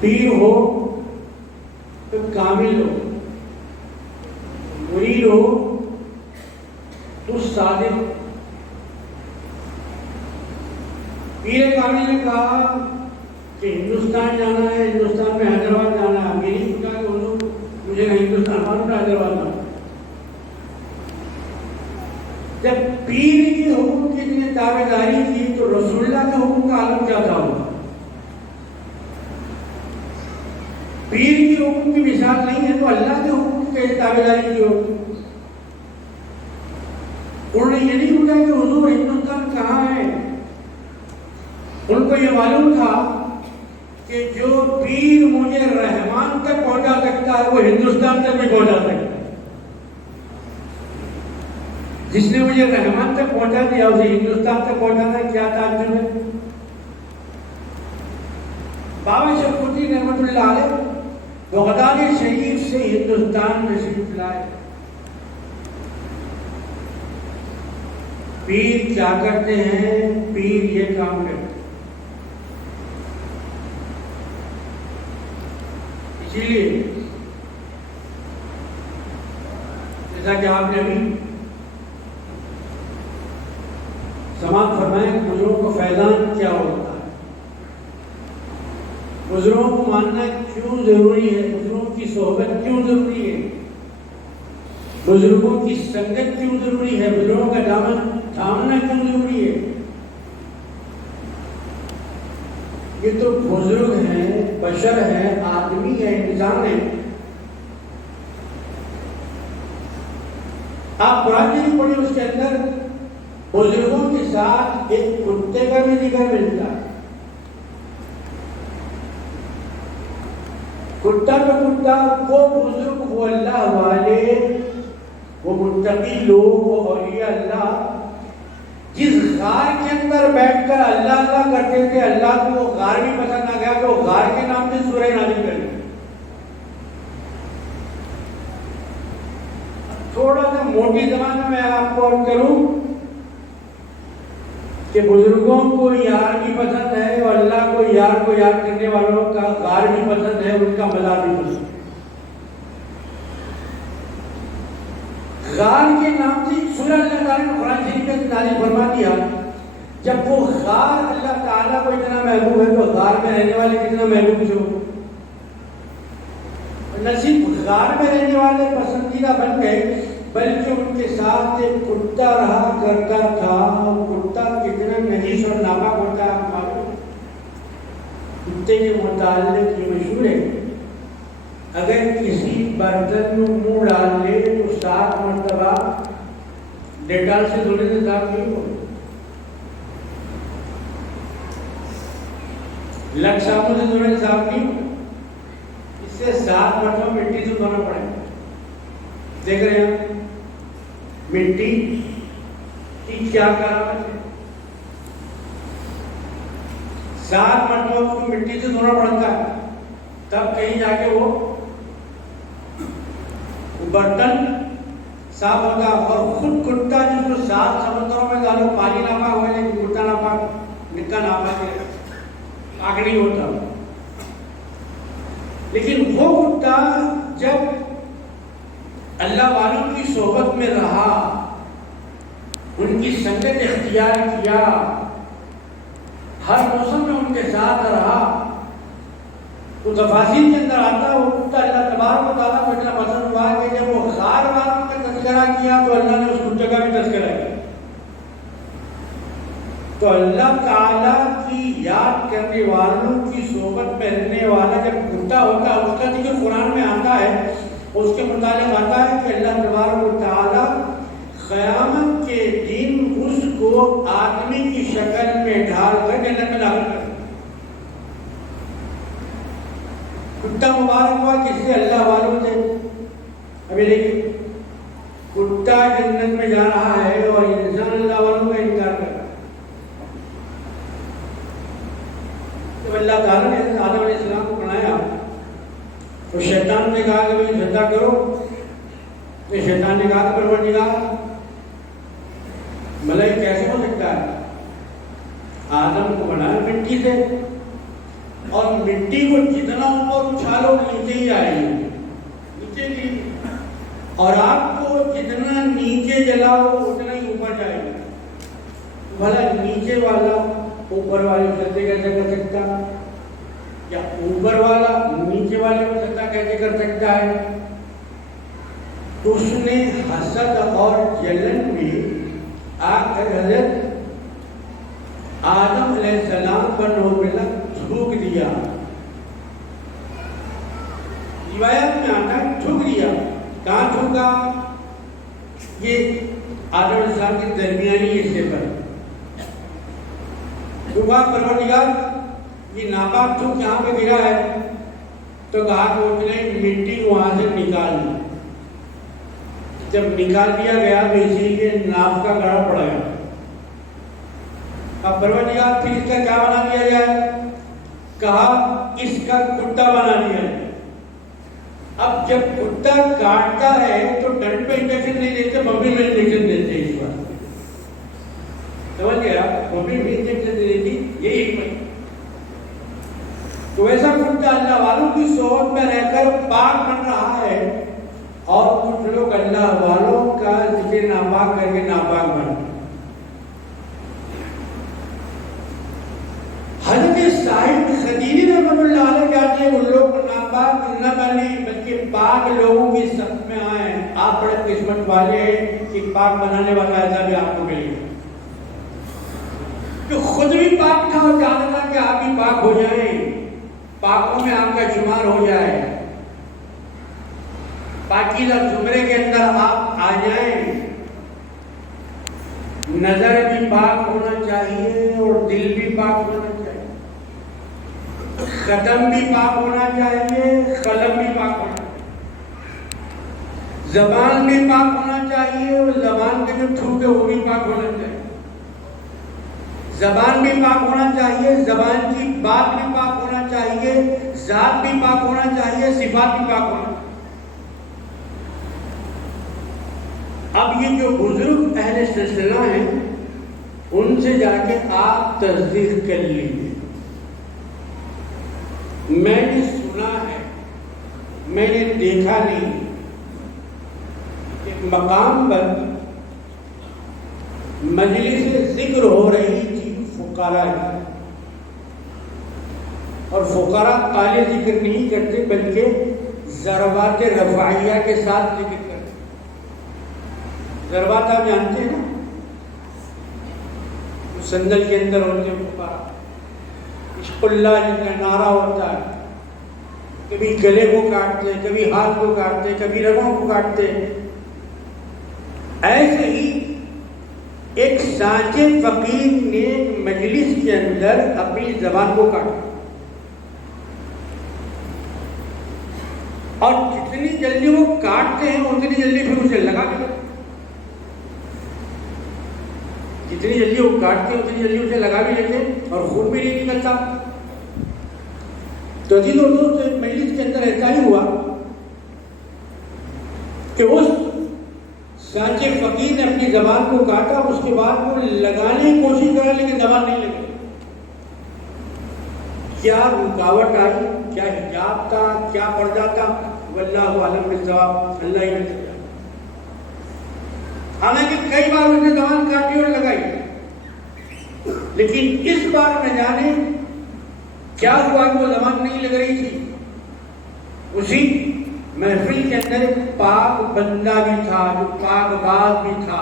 پیر ہو تو کامل ہو، مرید ہو تو صادق۔ پیر کامل نے کہا کہ ہندوستان جانا ہے، ہندوستان میں حیدرآباد جانا ہے۔ میری کہا کہ حضور مجھے نہ ہندوستان معلوم نہ حیدرآباد جانا۔ جب پیر کی حکم کی اتنی تابع داری تھی تو رسول اللہ کے حکم کا عالم کیا تھا؟ پیر کی حکم کی مثال نہیں ہے تو اللہ کے حکم کی کیسے تابع داری کی ہوگی؟ انہوں نے یہ نہیں پوچھا کہ حضور ہندوستان کہاں ہے، ان کو یہ معلوم تھا کہ جو پیر مجھے رحمان تک پہنچا سکتا ہے وہ ہندوستان تک بھی پہنچا سکتا ہے۔ جس نے مجھے رحمان تک پہنچا دیا اسے ہندوستان تک پہنچانا کیا تعجب ہے؟ بابا شرف الدین رحمۃ اللہ علیہ بغداد شریف سے ہندوستان تشریف لائے۔ پیر کیا کرتے ہیں؟ پیر یہ کام کرتے ہیں۔ اسی لیے جیسا کہ آپ نے ابھی سماعت فرمایا کہ بزرگوں کو فیضان کیا ہوتا ہے، بزرگوں کو ماننا کیوں ضروری ہے، بزرگوں کی صحبت کیوں ضروری ہے، بزرگوں کی سنگت کیوں ضروری ہے، بزرگوں کا دامن تھامنا کیوں ضروری ہے۔ یہ تو بزرگ ہیں، بشر ہیں، آدمی ہے، انسان ہے۔ آپ قرآن نہیں پڑھیں، اس کے اندر بزرگوں کے ساتھ ایک کتے کا بھی ذکر ملتا ہے۔ کتا کا کتا، وہ بزرگ، وہ اللہ والے، وہ متقی لوگ، وہ اولیاء اللہ جس غار کے اندر بیٹھ کر اللہ اللہ کرتے تھے، اللہ کو وہ غار بھی پسند آ گیا تو غار کے نام سے سورہ نازل کر دی۔ تھوڑا سا موٹی زبان میں آپ کو عرض کروں کہ بزرگوں کو یار بھی پسند ہے اور اللہ کو یاد کرنے والوں کا غار بھی پسند ہے، ان کا مزار بھی پسند ہے۔ غار کے نام سے سورہ اللہ تعالیٰ نے قرآن شریف میں نازل فرما دیا۔ جب وہ غار اللہ تعالیٰ کو اتنا محبوب ہے تو غار میں رہنے والے کتنا محبوب جو نہ صرف غار میں رہنے والے پسندیدہ بن گئے بلکہ ان کے ساتھ ایک کتا رہا کرتا تھا۔ کتا کتنا نجیس اور ناپاک ہوتا ہے آپ معلوم؟ کتے کے متعلق یہ مشہور ہے، اگر کسی برتن میں منہ ڈال لے تو 7 مرتبہ ڈیٹال سے دھونے سے صاف نہیں ہو، لکھ صابن سے دھونے سے صاف نہیں ہو، اس سے 7 مرتبہ مٹی سے دھونا پڑے۔ دیکھ رہے ہیں مٹی کی کیا کرامت ہے؟ 7 مرتبہ اس کو مٹی سے دھونا پڑتا ہے، تب کہیں جا کے وہ برتن صاف ہوتا ہے۔ اور خود کتا جس کو 7 سمندروں میں ڈالو پانی ناپاک ہو جائے، کتا ناپاک، نکا ناپاک ہے، پاک نہیں ہوتا۔ لیکن وہ کتا جب اللہ والوں کی صحبت میں رہا، ان کی سنگت اختیار کیا، ہر موسم میں ان کے ساتھ رہا، تو تفاصیل کے اندر آتا ہے وہ کتا اللہ تبارک و تعالیٰ کو اتنا پسند ہوا کہ جب وہ غار والوں کا تذکرہ کیا تو اللہ نے اس کتے کا بھی تذکرہ کیا۔ تو اللہ تعالیٰ کی یاد کرنے والوں کی صحبت میں رہنے والا جب کتا ہوتا ہے، اس کا ذکر قرآن میں آتا ہے، اس کے متعلق آتا ہے کہ اللہ تبارک و تعالیٰ قیامت کے دن اس کو آدمی کی شکل میں ڈھال کر جنت میں داخل کر، کتا مبارک ہوا کس سے؟ اللہ والوں سے۔ ابھی دیکھیں کتا جنت میں جا رہا ہے اور انسان اللہ والوں کا انکار کر رہا ہے۔ جب اللہ تعالیٰ نے آدم علیہ السلام کو بنایا تو شیطان نے کہا کہ بھائی سجدہ کرو، تو شیطان نے کہا کہ پروردگار بھلا یہ کیسے ہو سکتا ہے؟ آدم کو بنایا مٹی سے، اور مٹی کو جتنا اوپر اچھالو نیچے ہی آئے گی، نیچے کی، اور آپ کو جتنا نیچے جلاؤ اتنا ہی اوپر جائے گا۔ بھلا نیچے والا اوپر والے کو سجدہ کیسے کر سکتا، یا اوپر والا نیچے والے کو سجدہ کیسے کر سکتا ہے؟ تو اس نے حسد اور جلن میں آ کر حضرت آدم علیہ السلام پر نوبلا تھوک دیا۔ روایت میں آتا ہے تھوک دیا، کہاں تھوکا؟ یہ آدم علیہ السلام کے درمیانی حصے پر تھوکا۔ پروردگار یہ ناپاک تھوک یہاں پہ گرا ہے، تو کہا کہ اس نے مٹی کو وہاں سے نکال لی۔ جب نکال دیا گیا تو اسی کے ناف کا گڑھا پڑ گیا۔ اب پروردگار پھر اس کا کیا بنا دیا جائے؟ کہا اس کا کتا بنا دیا جائے۔ اب جب کتا کاٹتا ہے تو ڈنڈ پہ انجیکشن نہیں دیتے، بمبی میں انجیکشن دیتے ہیں۔ اس بات سمجھ گیا؟ بمبی میں انجیکشن دے دیتی، یہی حکمت۔ تو ایسا کتا اللہ والوں کی صحبت میں رہ کر پاک بن رہا ہے، اور کچھ لوگ اللہ والوں کا ذکر ناپاک کر کے ناپاک بن۔ حضرت صاحب خدیجی رحمۃ اللہ علیہ کہتے ہیں ان لوگ ناپاک نہ بنے بلکہ پاک لوگوں کی صف میں آئیں۔ آپ بڑے قسمت والے ہیں کہ پاک بنانے والا ایسا بھی آپ کو ملے گا، کہ خود بھی پاک تھا اور چاہتا کہ آپ بھی پاک ہو جائیں، پاکوں میں آپ کا شمار ہو جائے، پاکیزہ زمرے کے اندر آپ آ جائیں۔ نظر بھی پاک ہونا چاہیے اور دل بھی پاک ہونا چاہیے، قدم بھی پاک ہونا چاہیے، قلم بھی پاک ہونا چاہیے، زبان بھی پاک ہونا چاہیے اور زبان کے جو تھوک ہے وہ بھی پاک ہونا چاہیے، زبان بھی پاک ہونا چاہیے، زبان کی بات بھی پاک ہونا چاہیے، ذات بھی پاک ہونا چاہیے، صفات بھی پاک ہونا چاہیے۔ اب یہ جو بزرگ اہل سلسلہ ہیں ان سے جا کے آپ تصدیق کر لیجیے۔ میں نے سنا ہے، میں نے دیکھا نہیں، ایک مقام پر مجلس ذکر ہو رہی تھی فقراء کی، اور فقراء قال ذکر نہیں کرتے بلکہ ضربات رفعیہ کے ساتھ ذکر کرتے۔ ضربات آپ جانتے ہیں نا، سندل کے اندر ہوتے ہیں فقراء، عشق اللہ جن کا نعرہ ہوتا ہے، کبھی گلے کو کاٹتے، کبھی ہاتھ کو کاٹتے، کبھی رگوں کو کاٹتے۔ ایسے ہی ایک سانچے فقیر نے مجلس کے اندر اپنی زبان کو کاٹا، اور جتنی جلدی وہ کاٹتے ہیں اتنی جلدی پھر اسے لگا کے جتنی جلدی وہ کاٹتے اتنی جلدی اسے لگا بھی لیتے اور خون بھی نہیں نکلتا. تو عزیز اور دوست مجلس کے اندر ایسا ہی ہوا کہ اس سانچے فقیر نے اپنی زبان کو کاٹا، اس کے بعد وہ لگانے کی کوشش کرا لیکن زبان نہیں لگی. کیا رکاوٹ آئی، کیا حجاب تھا، کیا پردہ تھا، واللہ عالم بالصواب، اللہ ہی جانتا. حالانکہ کئی بار اس نے زبان کاٹی اور لگائی، لیکن اس بار نہ جانے کیا ہوا کہ وہ زبان نہیں لگ رہی تھی. اسی محفل کے اندر ایک پاک بندہ بھی تھا جو پاک باز بھی تھا،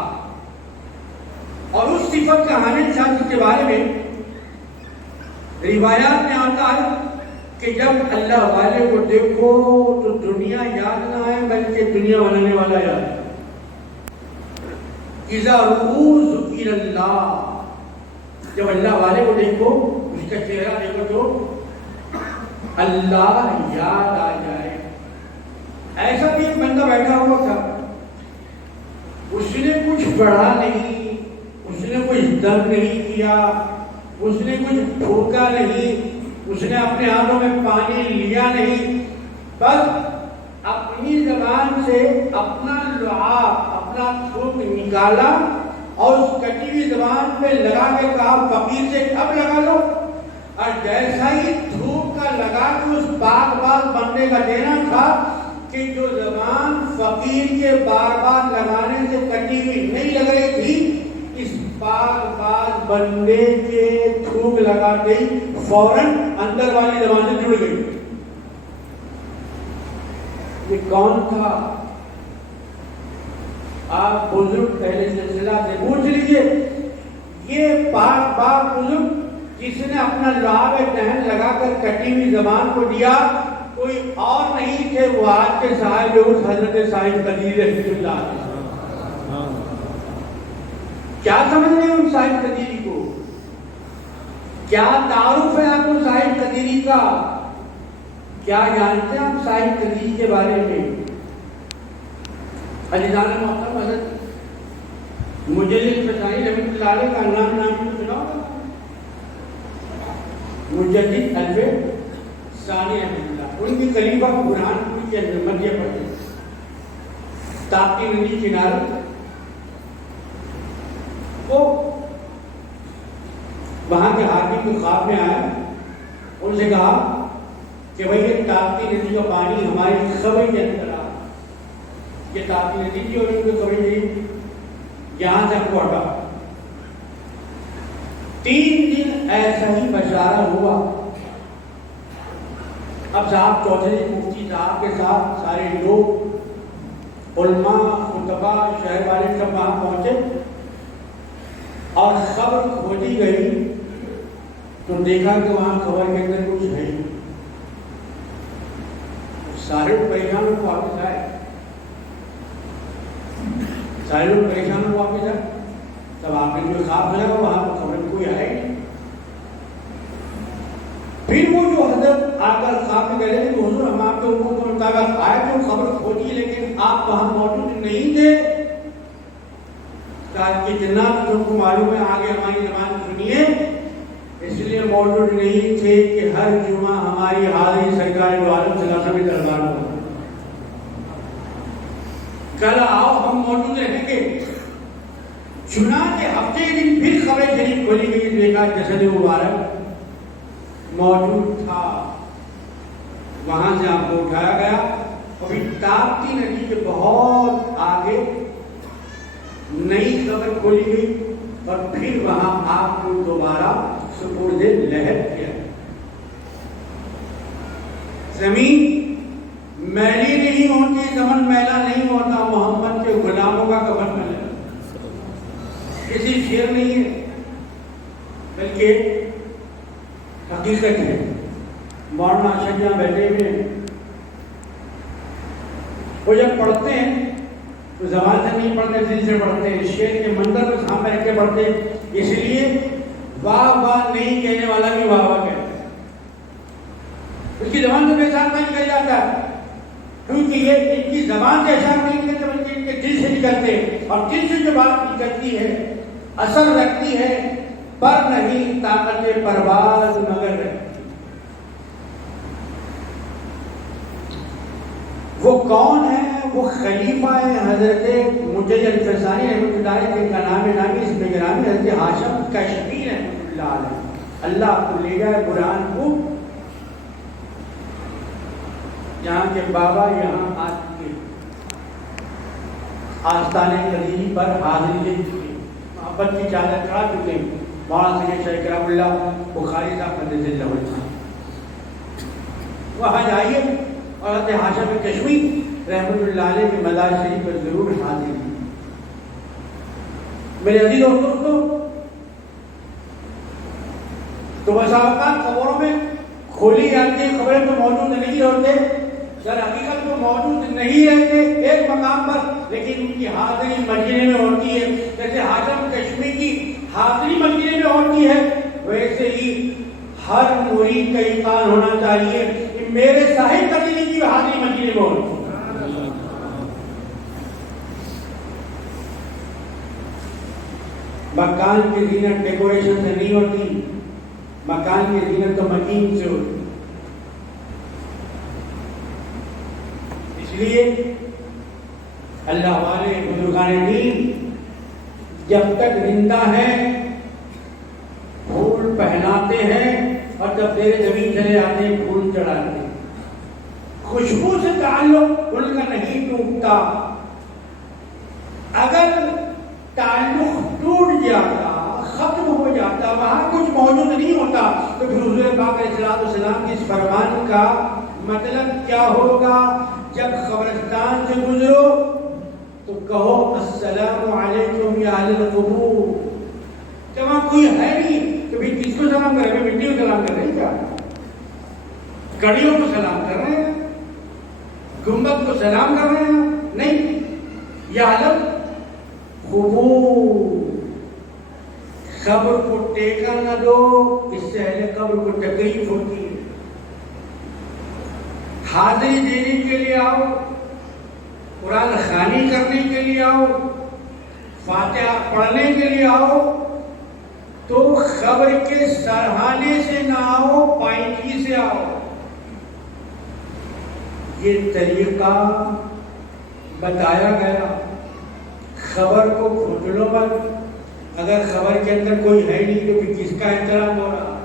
اور اس صفت کا حامل تھا جس کے بارے میں روایات میں آتا ہے کہ جب اللہ والے کو دیکھو تو دنیا یاد نہ آئے بلکہ دنیا بنانے والا یاد ہے. اذا رؤوا ذکر اللہ، جب اللہ والے کو دیکھو اس کا چہرہ دیکھو تو اللہ یاد آ جائے. ایسا بھی ایک بندہ بیٹھا ہوا تھا، اس نے کچھ پڑھا نہیں، اس نے کچھ درد نہیں کیا، اس نے کچھ پھونکا نہیں، اس نے اپنے ہاتھوں میں پانی لیا نہیں، بس اپنی زبان سے اپنا لعاب، اپنا تھوک نکالا اور اس کٹی ہوئی زبان پہ لگا کے کہا فقیر سے اب لگا لو. اور جیسا ہی تھوک کا لگا کے اس باغ باز بندے کا دینا تھا کہ جو زبان فقیر کے بار بار لگانے سے کٹی ہوئی نہیں لگ رہی تھی، اس باغ باز بندے کے تھوک لگاتے ہی فوراً اندر والی زبان سے جڑ گئی. یہ کون تھا؟ آپ بزرگ پہلے سلسلہ سے پوچھ لیجئے. یہ پاک باغ بزرگ جس نے اپنا لعاب دہن لگا کر کٹی ہوئی زبان کو دیا کوئی اور نہیں تھے، وہ آج کے صاحب اس حضرت صاحب قدیر رحمۃ اللہ علیہ. کیا سمجھ رہے ہیں ہم صاحب قدیری کو؟ کیا تعارف ہے آپ کو صاحب قدیری کا؟ کیا جانتے ہیں آپ صاحب قدیری کے بارے میں؟ عزیزان محترم، حضرت مجدد فتانی رحمۃ اللہ علیہ کا نام سنا ہوگا؟ مجدد الف ثانی رحمۃ اللہ، ان کی خلیفہ برہان کے اندر مدھیہ پردیش تاپتی ندی کنارے، وہ وہاں کے حاکم کو خواب میں آیا، ان سے کہا کہ بھئی یہ تاپتی ندی کا پانی ہماری خبر کے اندر آ، یہ تاپتی ندی کی اور ان کو خبر نہیں، یہاں سے ہم کو ہٹا. 3 دن ایسا ہی بشارہ ہوا. اب صاحب چودھری مفتی صاحب کے ساتھ سارے لوگ، علماء، خطبہ، شہر والے سب وہاں پہنچے اور خبر کھوجی گئی تو دیکھا کہ وہاں خبر کے اندر کچھ ہے. سارے لوگ پریشان ہو واپس آئے، سارے لوگ پریشان ہو واپس آئے. تب آپ نے جو خواب سنا وہاں پر خبر کوئی آئے نہیں. پھر وہ جو حضرت آ کر خواب میں کہہ رہے تھے کہ حضور ہم آپ کے حکم کے مطابق آئے تو خبر کھوجی لیکن آپ وہاں موجود نہیں تھے. کہا کہ جناب تم کو معلوم ہے آگے ہماری زبان سنیے، اس لیے موجود نہیں تھے کہ ہر جمعہ ہماری حاضری سرکار دو عالم صلی اللہ علیہ وسلم کے دربار میں. کل آؤ ہم موجود رہیں گے. چنانچہ ہفتے کے دن پھر خبر شریف کھولی گئی، دیکھا جسد مبارک موجود تھا. وہاں سے آپ کو اٹھایا گیا اور تاپتی ندی کے بہت آگے نئی خبر کھولی گئی اور پھر وہاں آپ کو دوبارہ سپرد لہر کیا. زمین میلی نہیں ہوتی، زمن میلا نہیں ہوتا، محمد کے غلاموں کا کفن میلا. کسی شعر نہیں ہے بلکہ حقیقت ہے. مولانا اشد یہاں بیٹھے ہوئے ہیں، وہ جب پڑھتے ہیں تو زبان سے نہیں پڑھتے، دل سے پڑھتے ہیں. شعر کے منظر کو سامنے رکھ کے پڑھتے ہیں، اس لیے واہ واہ نہیں کہنے والا بھی واہ واہ کہتا ہے. اس کی زبان سے بے ساتھ نہیں کہا جاتا ہے کیونکہ یہ ان کی زبان سے اشعار نہیں نکلتے بلکہ ان کے دل سے نکلتے ہیں. اور دل سے جو بات نکلتی ہے اثر رکھتی ہے، پر نہیں طاقت پرواز مگر رہتی۔ وہ کون ہے؟ وہ خلیفہ ہے حضرت مجید الفسانی رحمۃ اللہ علیہ، جن کا نام نامی اس میں گرامی حضرت ہاشم کشمیر رحمۃ اللہ علیہ۔ اللہ آپ کو لے جائے قرآن کو، یہاں کے بابا یہاں آ چکے، آستانے قدیمی پر حاضری دے چکے، محبت کی چادر چڑھا چکے، مولانا سید شیخ کرام اللہ بخاری صاحب قدس اللہ علیہ۔ وہاں جائیے اور حضرت ہاشم کشمیر رحمۃ اللہ علیہ کے مزار شریف پر ضرور حاضر ہیں۔ میرے عزیز اور دوستو، تو بسا اوقات خبروں میں کھولی جاتی ہیں خبریں تو موجود نہیں ہوتے، در حقیقت تو موجود نہیں رہتے ایک مقام پر، لیکن ان کی حاضری مدینے میں ہوتی ہے۔ جیسے ہاشم کشمیر کی حاضری مدینے میں ہوتی ہے، ویسے ہی ہر مرید کا ایمان ہونا چاہیے کہ میرے صاحب قدیمی کی حاضری مدینے میں ہوتی ہے۔ مکان کی زینت ڈیکوریشن سے نہیں ہوتی، مکان کی زینت تو مکین سے ہوتی۔ اس لیے اللہ والے بزرگان دین جب تک زندہ ہیں پھول پہناتے ہیں، اور جب تیرے زمین چلے آتے ہیں پھول چڑھاتے ہیں۔ خوشبو سے تعلق ان کا نہیں ٹوٹتا، اگر تعلق ٹوٹ جاتا، ختم ہو جاتا، وہاں کچھ موجود نہیں ہوتا، تو پھر حضور پاک علیہ السلام کے اس فرمان کا مطلب کیا ہوگا؟ جب قبرستان سے گزرو تو کہو السلام علیکم یا اہل القبور۔ جب وہاں کوئی ہے نہیں تو بھی کس کو سلام کر رہے ہیں؟ مٹی کو سلام کر رہے ہیں کیا؟ کڑیوں کو سلام کر رہے ہیں؟ گنبد کو سلام کر رہے ہیں؟ نہیں، یا اہل قبور۔ قبر کو ٹیکا نہ دو، اس سے اہل قبر کو تکلیف ہوتی ہے۔ حاضری دینے کے لیے آؤ، قرآن خوانی کرنے کے لیے آؤ، فاتحہ پڑھنے کے لیے آؤ، تو قبر کے سرہانے سے نہ آؤ، پائنگی سے آؤ۔ یہ طریقہ بتایا گیا۔ خبر کو کھوجلو مت، اگر خبر کے اندر کوئی ہے نہیں تو پھر کس کا احترام ہو رہا؟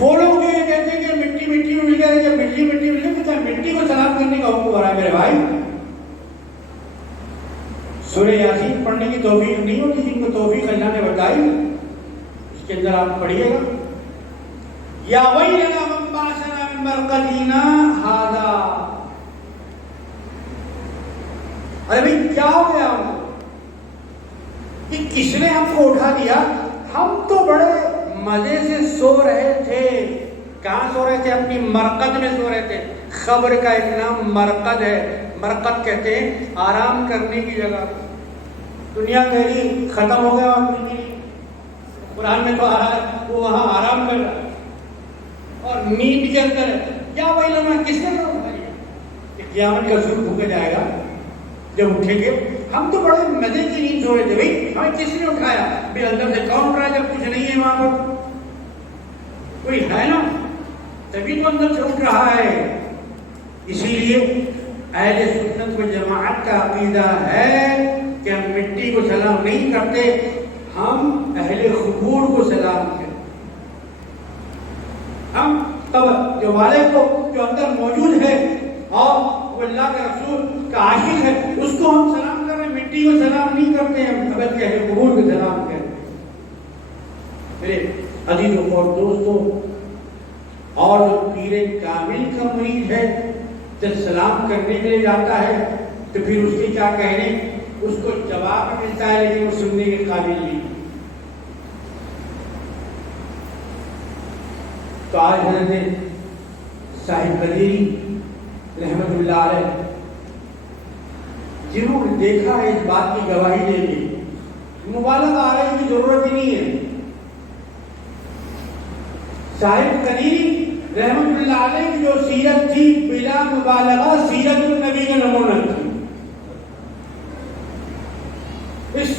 وہ لوگ جو یہ کہتے ہیں کہ مٹی مٹی میں مل گیا، جب مٹی مٹی مل گئی تو مٹی کو سلام کرنے کا حکم ہو رہا ہے میرے بھائی۔ سورہ یاسین پڑھنے کی توفیق نہیں ہوتی، جن کو توفیق اللہ نے بتائی اس کے اندر آپ پڑھیے گا، یا ویلنا من بعثنا من مرقدنا ھذا۔ ارے بھائی کیا ہو گیا ہم کو؟ کہ کس نے ہم کو اٹھا دیا؟ ہم تو بڑے مزے سے سو رہے تھے۔ کہاں سو رہے تھے؟ اپنی مرقد میں سو رہے تھے۔ قبر کا ایک نام مرقد ہے۔ مرقد کہتے ہیں آرام کرنے کی جگہ۔ دنیا کہی ختم ہو گیا وہاں کچھ نہیں، قرآن میں تو آ رہا ہے وہ وہاں آرام کر رہا ہے اور نیند کے اندر ہے۔ کیا وہی لمحہ کس نے کہ قیامت کا سر بھوکا جائے گا جب اٹھیں گے؟ ہم تو بڑے مزے کی نیند سو رہے تھے، بھائی ہمیں کس نے اٹھایا؟ بھی اندر سے کون اٹھ رہا ہے جب کچھ نہیں ہے وہاں پر؟ کوئی ہے نا، تبھی تو اندر سے اٹھ رہا ہے۔ اسی لیے اہل سنت و جماعت کا عقیدہ ہے کہ ہم مٹی کو سلام نہیں کرتے، ہم اہل قبور کو سلام کرتے۔ ہم قبر جو والے کو جو اندر موجود ہے اور وہ اللہ کے رسول کا عاشق ہے اس کو ہم سلام کر رہے ہیں، مٹی کو سلام نہیں کرتے ہیں، بلکہ اہل قبور کو سلام کرتے ہیں۔ میرے عزیزوں اور دوستوں، اور جو پیر کامل کا مرید ہے جب سلام کرنے کے لیے جاتا ہے تو پھر اس کے کیا کہنے، اس کو جواب ملتا ہے لیکن وہ سننے کے قابل نہیں۔ تو آج حضرت صاحب قدیری رحمت اللہ علیہ جنہوں نے دیکھا ہے اس بات کی گواہی دے لی، مبالغہ آ رہی کی ضرورت ہی نہیں ہے۔ صاحب قدیری رحمت اللہ علیہ کی جو سیرت تھی بلا مبالغہ سیرت النبی کا نمونہ تھی۔ اس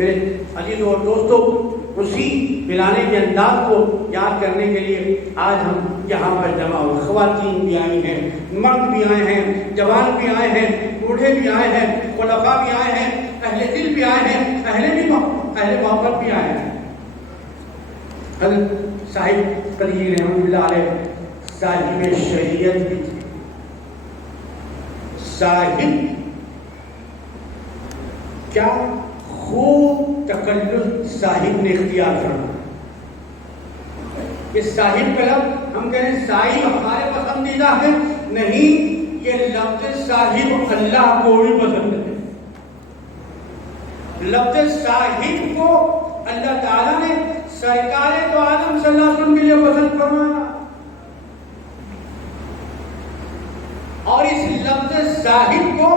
میرے عزیز اور دوستوں، اسی پلانے کے انداز کو یاد کرنے کے لیے آج ہم یہاں پر جمع ہوئے. خواتین بھی آئی ہیں، مرد بھی آئے ہیں، جوان بھی آئے ہیں، بوڑھے بھی آئے ہیں، خلفاء بھی آئے ہیں، اہل دل بھی آئے ہیں، اہل محبت بھی آئے ہیں. حضرت صاحب قدیر رحمۃ اللہ علیہ صاحب شریعت بھی تھے. صاحب کیا خوب تکلف صاحب نے اختیار کرنا. یہ صاحب کا لفظ ہم کہہ رہے ہیں صاحب ہمارے پسندیدہ ہے نہیں، یہ لفظ صاحب اللہ کو بھی پسند ہے. لفظ صاحب کو اللہ تعالیٰ نے سرکار تو عالم صلی اللہ علیہ وسلم کے لیے پسند فرمایا، اور اس لفظ صاحب کو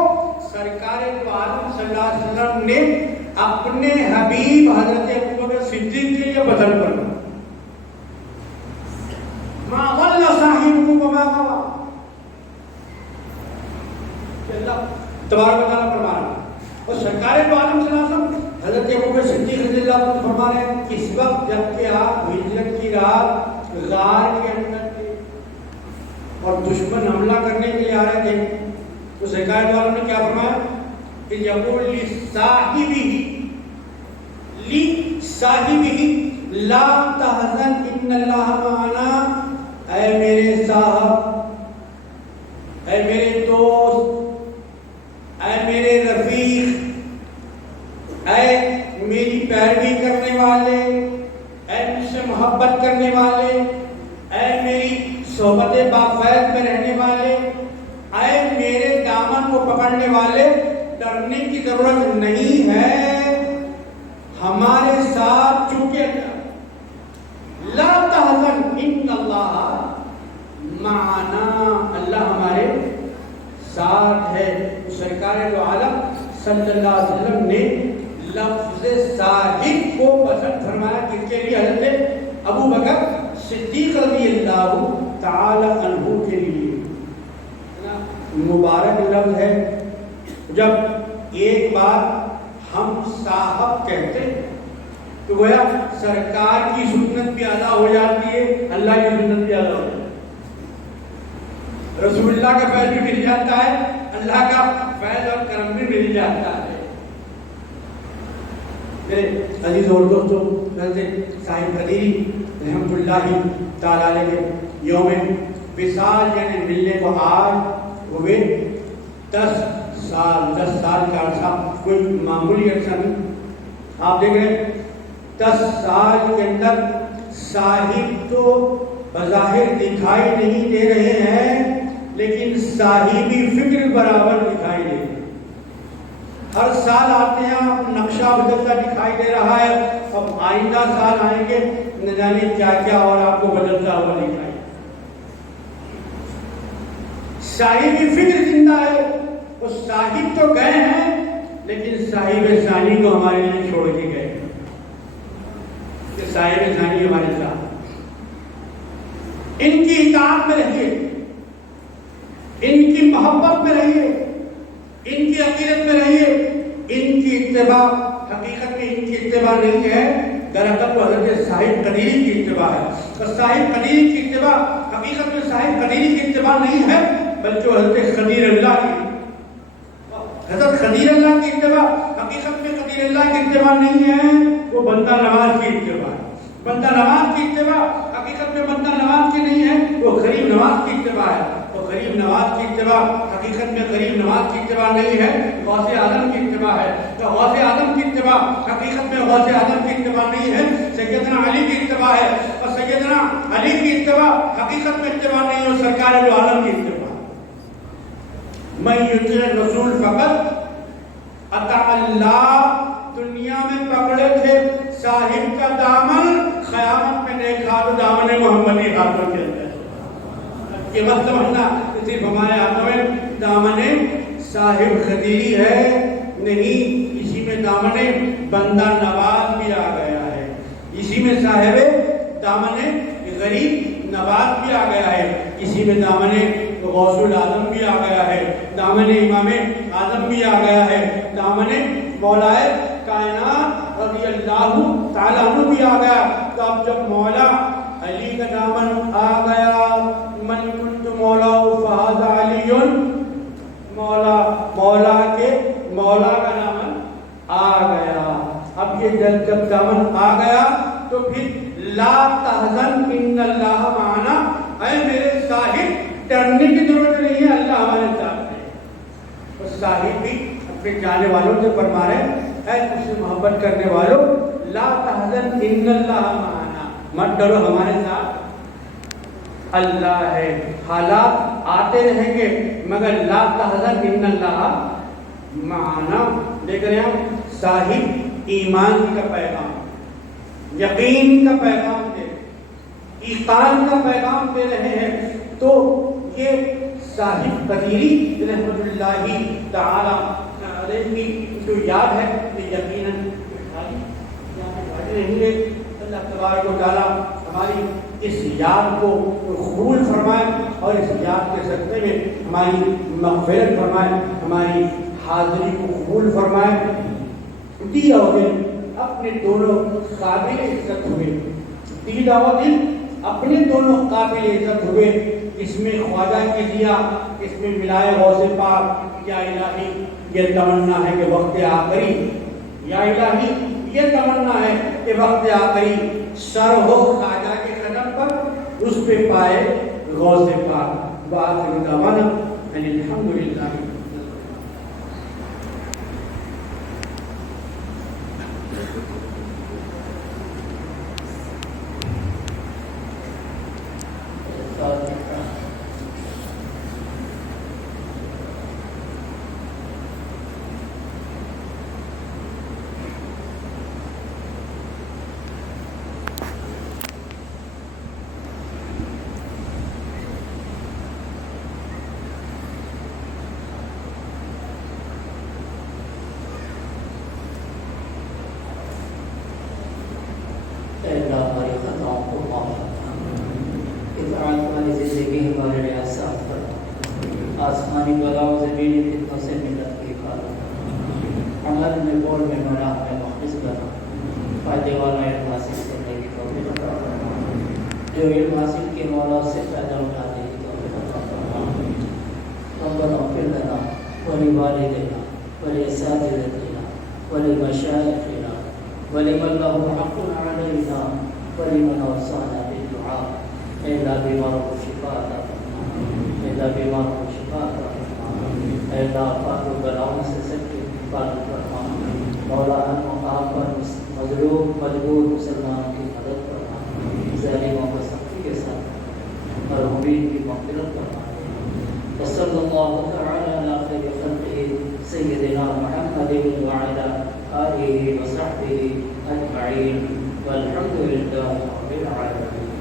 سرکار تو عالم صلی اللہ علیہ وسلم نے اپنے حبیب حضرت ابوبکر صدیق کے لیے پسند فرمایا. ما ضل صاحبكم وما غوى. اللہ تبارک و تعالیٰ فرما رہا ہے. اور سرکار تو عالم صلی اللہ علیہ وسلم حضرت ابوبکر صدیق رضی اللہ عنہ فرما رہے ہیں اس وقت جب کہ آپ ہجرت کی رات غار کے اندر تھے اور دشمن حملہ کرنے کے لیے آ رہے تھے، تو سرکار تو عالم نے کیا فرمایا کہ یقول لصاحبہ لا تحزن ان اللہ معنا. اے میرے صاحب، اے میرے دوست، اے میرے رفیق، اے میری پیروی کرنے والے، اے مجھ سے محبت کرنے والے، اے میری صحبت باقید میں رہنے والے، اے میرے دامن کو پکڑنے والے، ڈرنے کی ضرورت نہیں ہے. ہمارے ساتھ چونکہ لا تحزن ان اللہ معنا، اللہ ہمارے ساتھ ہے. سرکار دو عالم صلی اللہ علیہ وسلم نے لفظ صاحب کو پسند فرمایا کس کے لیے؟ حضرت ابو بکر صدیق رضی اللہ تعالی عنہ کے لیے. مبارک لفظ ہے. جب ایک بار ہم صاحب کہتے ہیں تو گویا سرکار کی سنت بھی ادا ہو جاتی ہے، اللہ کی سنت بھی ادا ہو جاتی ہے، رسول اللہ کا فیض بھی مل جاتا ہے، اللہ کا فیض اور کرم بھی مل جاتا ہے. میرے عزیز اور دوستو، حضرت صاحب قدیری رحمۃ اللہ تعالیٰ علیہ کے یوم وصال یعنی ملنے کو آج ہوئے 10 سال کا عرصہ، کوئی معمولی عرصہ نہیں. آپ دیکھ رہے ہیں 10 سال کے اندر صاحب تو بظاہر دکھائی نہیں دے رہے ہیں، لیکن صاحبی فکر برابر دکھائی دے رہے ہیں. ہر سال آتے ہیں نقشہ بدلتا دکھائی دے رہا ہے. اب آئندہ سال آئیں گے نہ جانے کیا کیا اور آپ کو بدلتا ہوا دکھائی. صاحبی فکر زندہ ہے. وہ صاحب تو گئے ہیں لیکن صاحب ثانی کو ہمارے لیے چھوڑ کے گئے کہ صاحب ثانی ہمارے ساتھ. ان کی اطاعت میں رہیے، ان کی محبت میں رہیے، ان کی عقیدت میں رہیے. ان کی اتباع حقیقت میں ان کی اتباع نہیں ہے، درحقیقت وہ حضرت صاحب قدیری کی اتباع ہے. اور صاحب قدیری کی اتباع حقیقت میں صاحب قدیری کی اتباع نہیں ہے، بلکہ وہ حضرت خدیر اللہ کی، حضرت خدیر اللہ کی اتباع حقیقت میں خدیر اللہ کی اتباع نہیں ہے، وہ بندہ نواز کی اتباع ہے. بندہ نواز کی اتباع حقیقت میں بندہ نواز کی نہیں ہے، وہ غریب نواز کی اتباع ہے. وہ غریب نواز کی اتباع حقیقت میں غریب نواز کی اتباع نہیں ہے، غوث اعظم کی اتباع ہے. تو غوث اعظم کی اتباع حقیقت میں غوث اعظم کی اتباع نہیں ہے، سیدنا علی کی اتباع ہے. اور سیدنا علی کی اتباع حقیقت میں اتباع نہیں ہے، سرکار دو عالم کی اتباع. من یطیع الرسول فقط اطاع اللہ. دنیا میں پکڑے تھے صاحب کا دامن، قیامت میں دیکھا تو دامن محمدی ہاتھوں کے اندر. یہ مت سمجھنا صرف ہمارے ہاتھوں میں دامن صاحب خدیری ہے، نہیں، اسی میں دامن بندہ نواز بھی آ گیا ہے، اسی میں صاحب دامن غریب نواز بھی آ گیا ہے، اسی میں دامن غوث العظم بھی آ گیا ہے، دامن امام اعظم بھی آ گیا ہے، دامن مولا کائنات اللہ تعالیٰ عنہ بھی آ گیا. تو اب جب مولا علی کا دامن آ گیا, من کنت مولا فہذا علی, مولا کے مولا کا دامن آ گیا. اب یہ جب دامن آ گیا تو پھر لا تحزن ان اللہ معنا, اے میرے صاحب ڈرنے کی ضرورت نہیں ہے, اللہ ہمارے ساتھ ہے. اور صاحب بھی اپنے جانے والوں سے فرما رہے ہیں, اے تجھ سے محبت کرنے والوں, لا تحزن ان اللہ معنا, مت ڈرو ہمارے ساتھ اللہ ہے. حالات آتے رہیں گے مگر لا تحزن ان اللہ معنا. دیکھ رہے ہیں صاحب ایمان کا پیغام, یقین کا پیغام دے, ایقان کا پیغام دے رہے ہیں. تو یہ صاحب قدیری رحمۃ اللہ تعالی علیہ کی جو یاد ہے کہ یقیناً نہیں ہے. اللہ تبارک و تعالیٰ ہماری اس یاد کو قبول فرمائے اور اس یاد کے صدقے میں ہماری مغفرت فرمائے, ہماری حاضری کو قبول فرمائے. دل اور دل اپنے دونوں قابل عزت ہوئے, دل اور دل اپنے دونوں قابل عزت ہوئے. اس میں خواجہ کی دیا, اس میں ملائے غوث پاک. یا الہی یہ تمنا ہے کہ وقت آخری, یا الہی یہ تمنا ہے کہ وقت آخری سر ہو خواجہ کے قدم پر, اس پہ پائے غوث پاک. وآخر دعوانا ان الحمدللہ. ہماری خطاؤں کو معاف فرما, ہماری زندگی ہمارے لیے آسان فرما, آسمانی بلاؤں زمینی فتنوں سے ملت کی حفاظت, عمل میں قول میں گناہ میں مخلص بنا, فائدے والا علم حاصل کرنے کی توفیق عطا فرما, جو علم حاصل کے مولا سے فائدہ اٹھانے کی توفیق عطا فرما. ربنا اغفر لنا ولوالدينا ولأساتذتنا ولمشايخنا ولمن له حق علينا ولمن أوصانا بالدعاء. اے اللہ بیماروں کو شفا عطا فرما, اے اللہ بیماروں کو شفا عطا فرما, اے اللہ آفات و بلاؤں سے سب کی حفاظت فرما. مولانا مقام پر مظلوم مجبور مسلمانوں کی مدد فرما, ظالموں کو سختی کے ساتھ مرحومین کی مغفرت فرما. وصلی اللہ تعالی علی خیر خلقہ سیدنا محمد وعلی آلہ وصحبہ اجمعین والحمد للہ رب العالمین.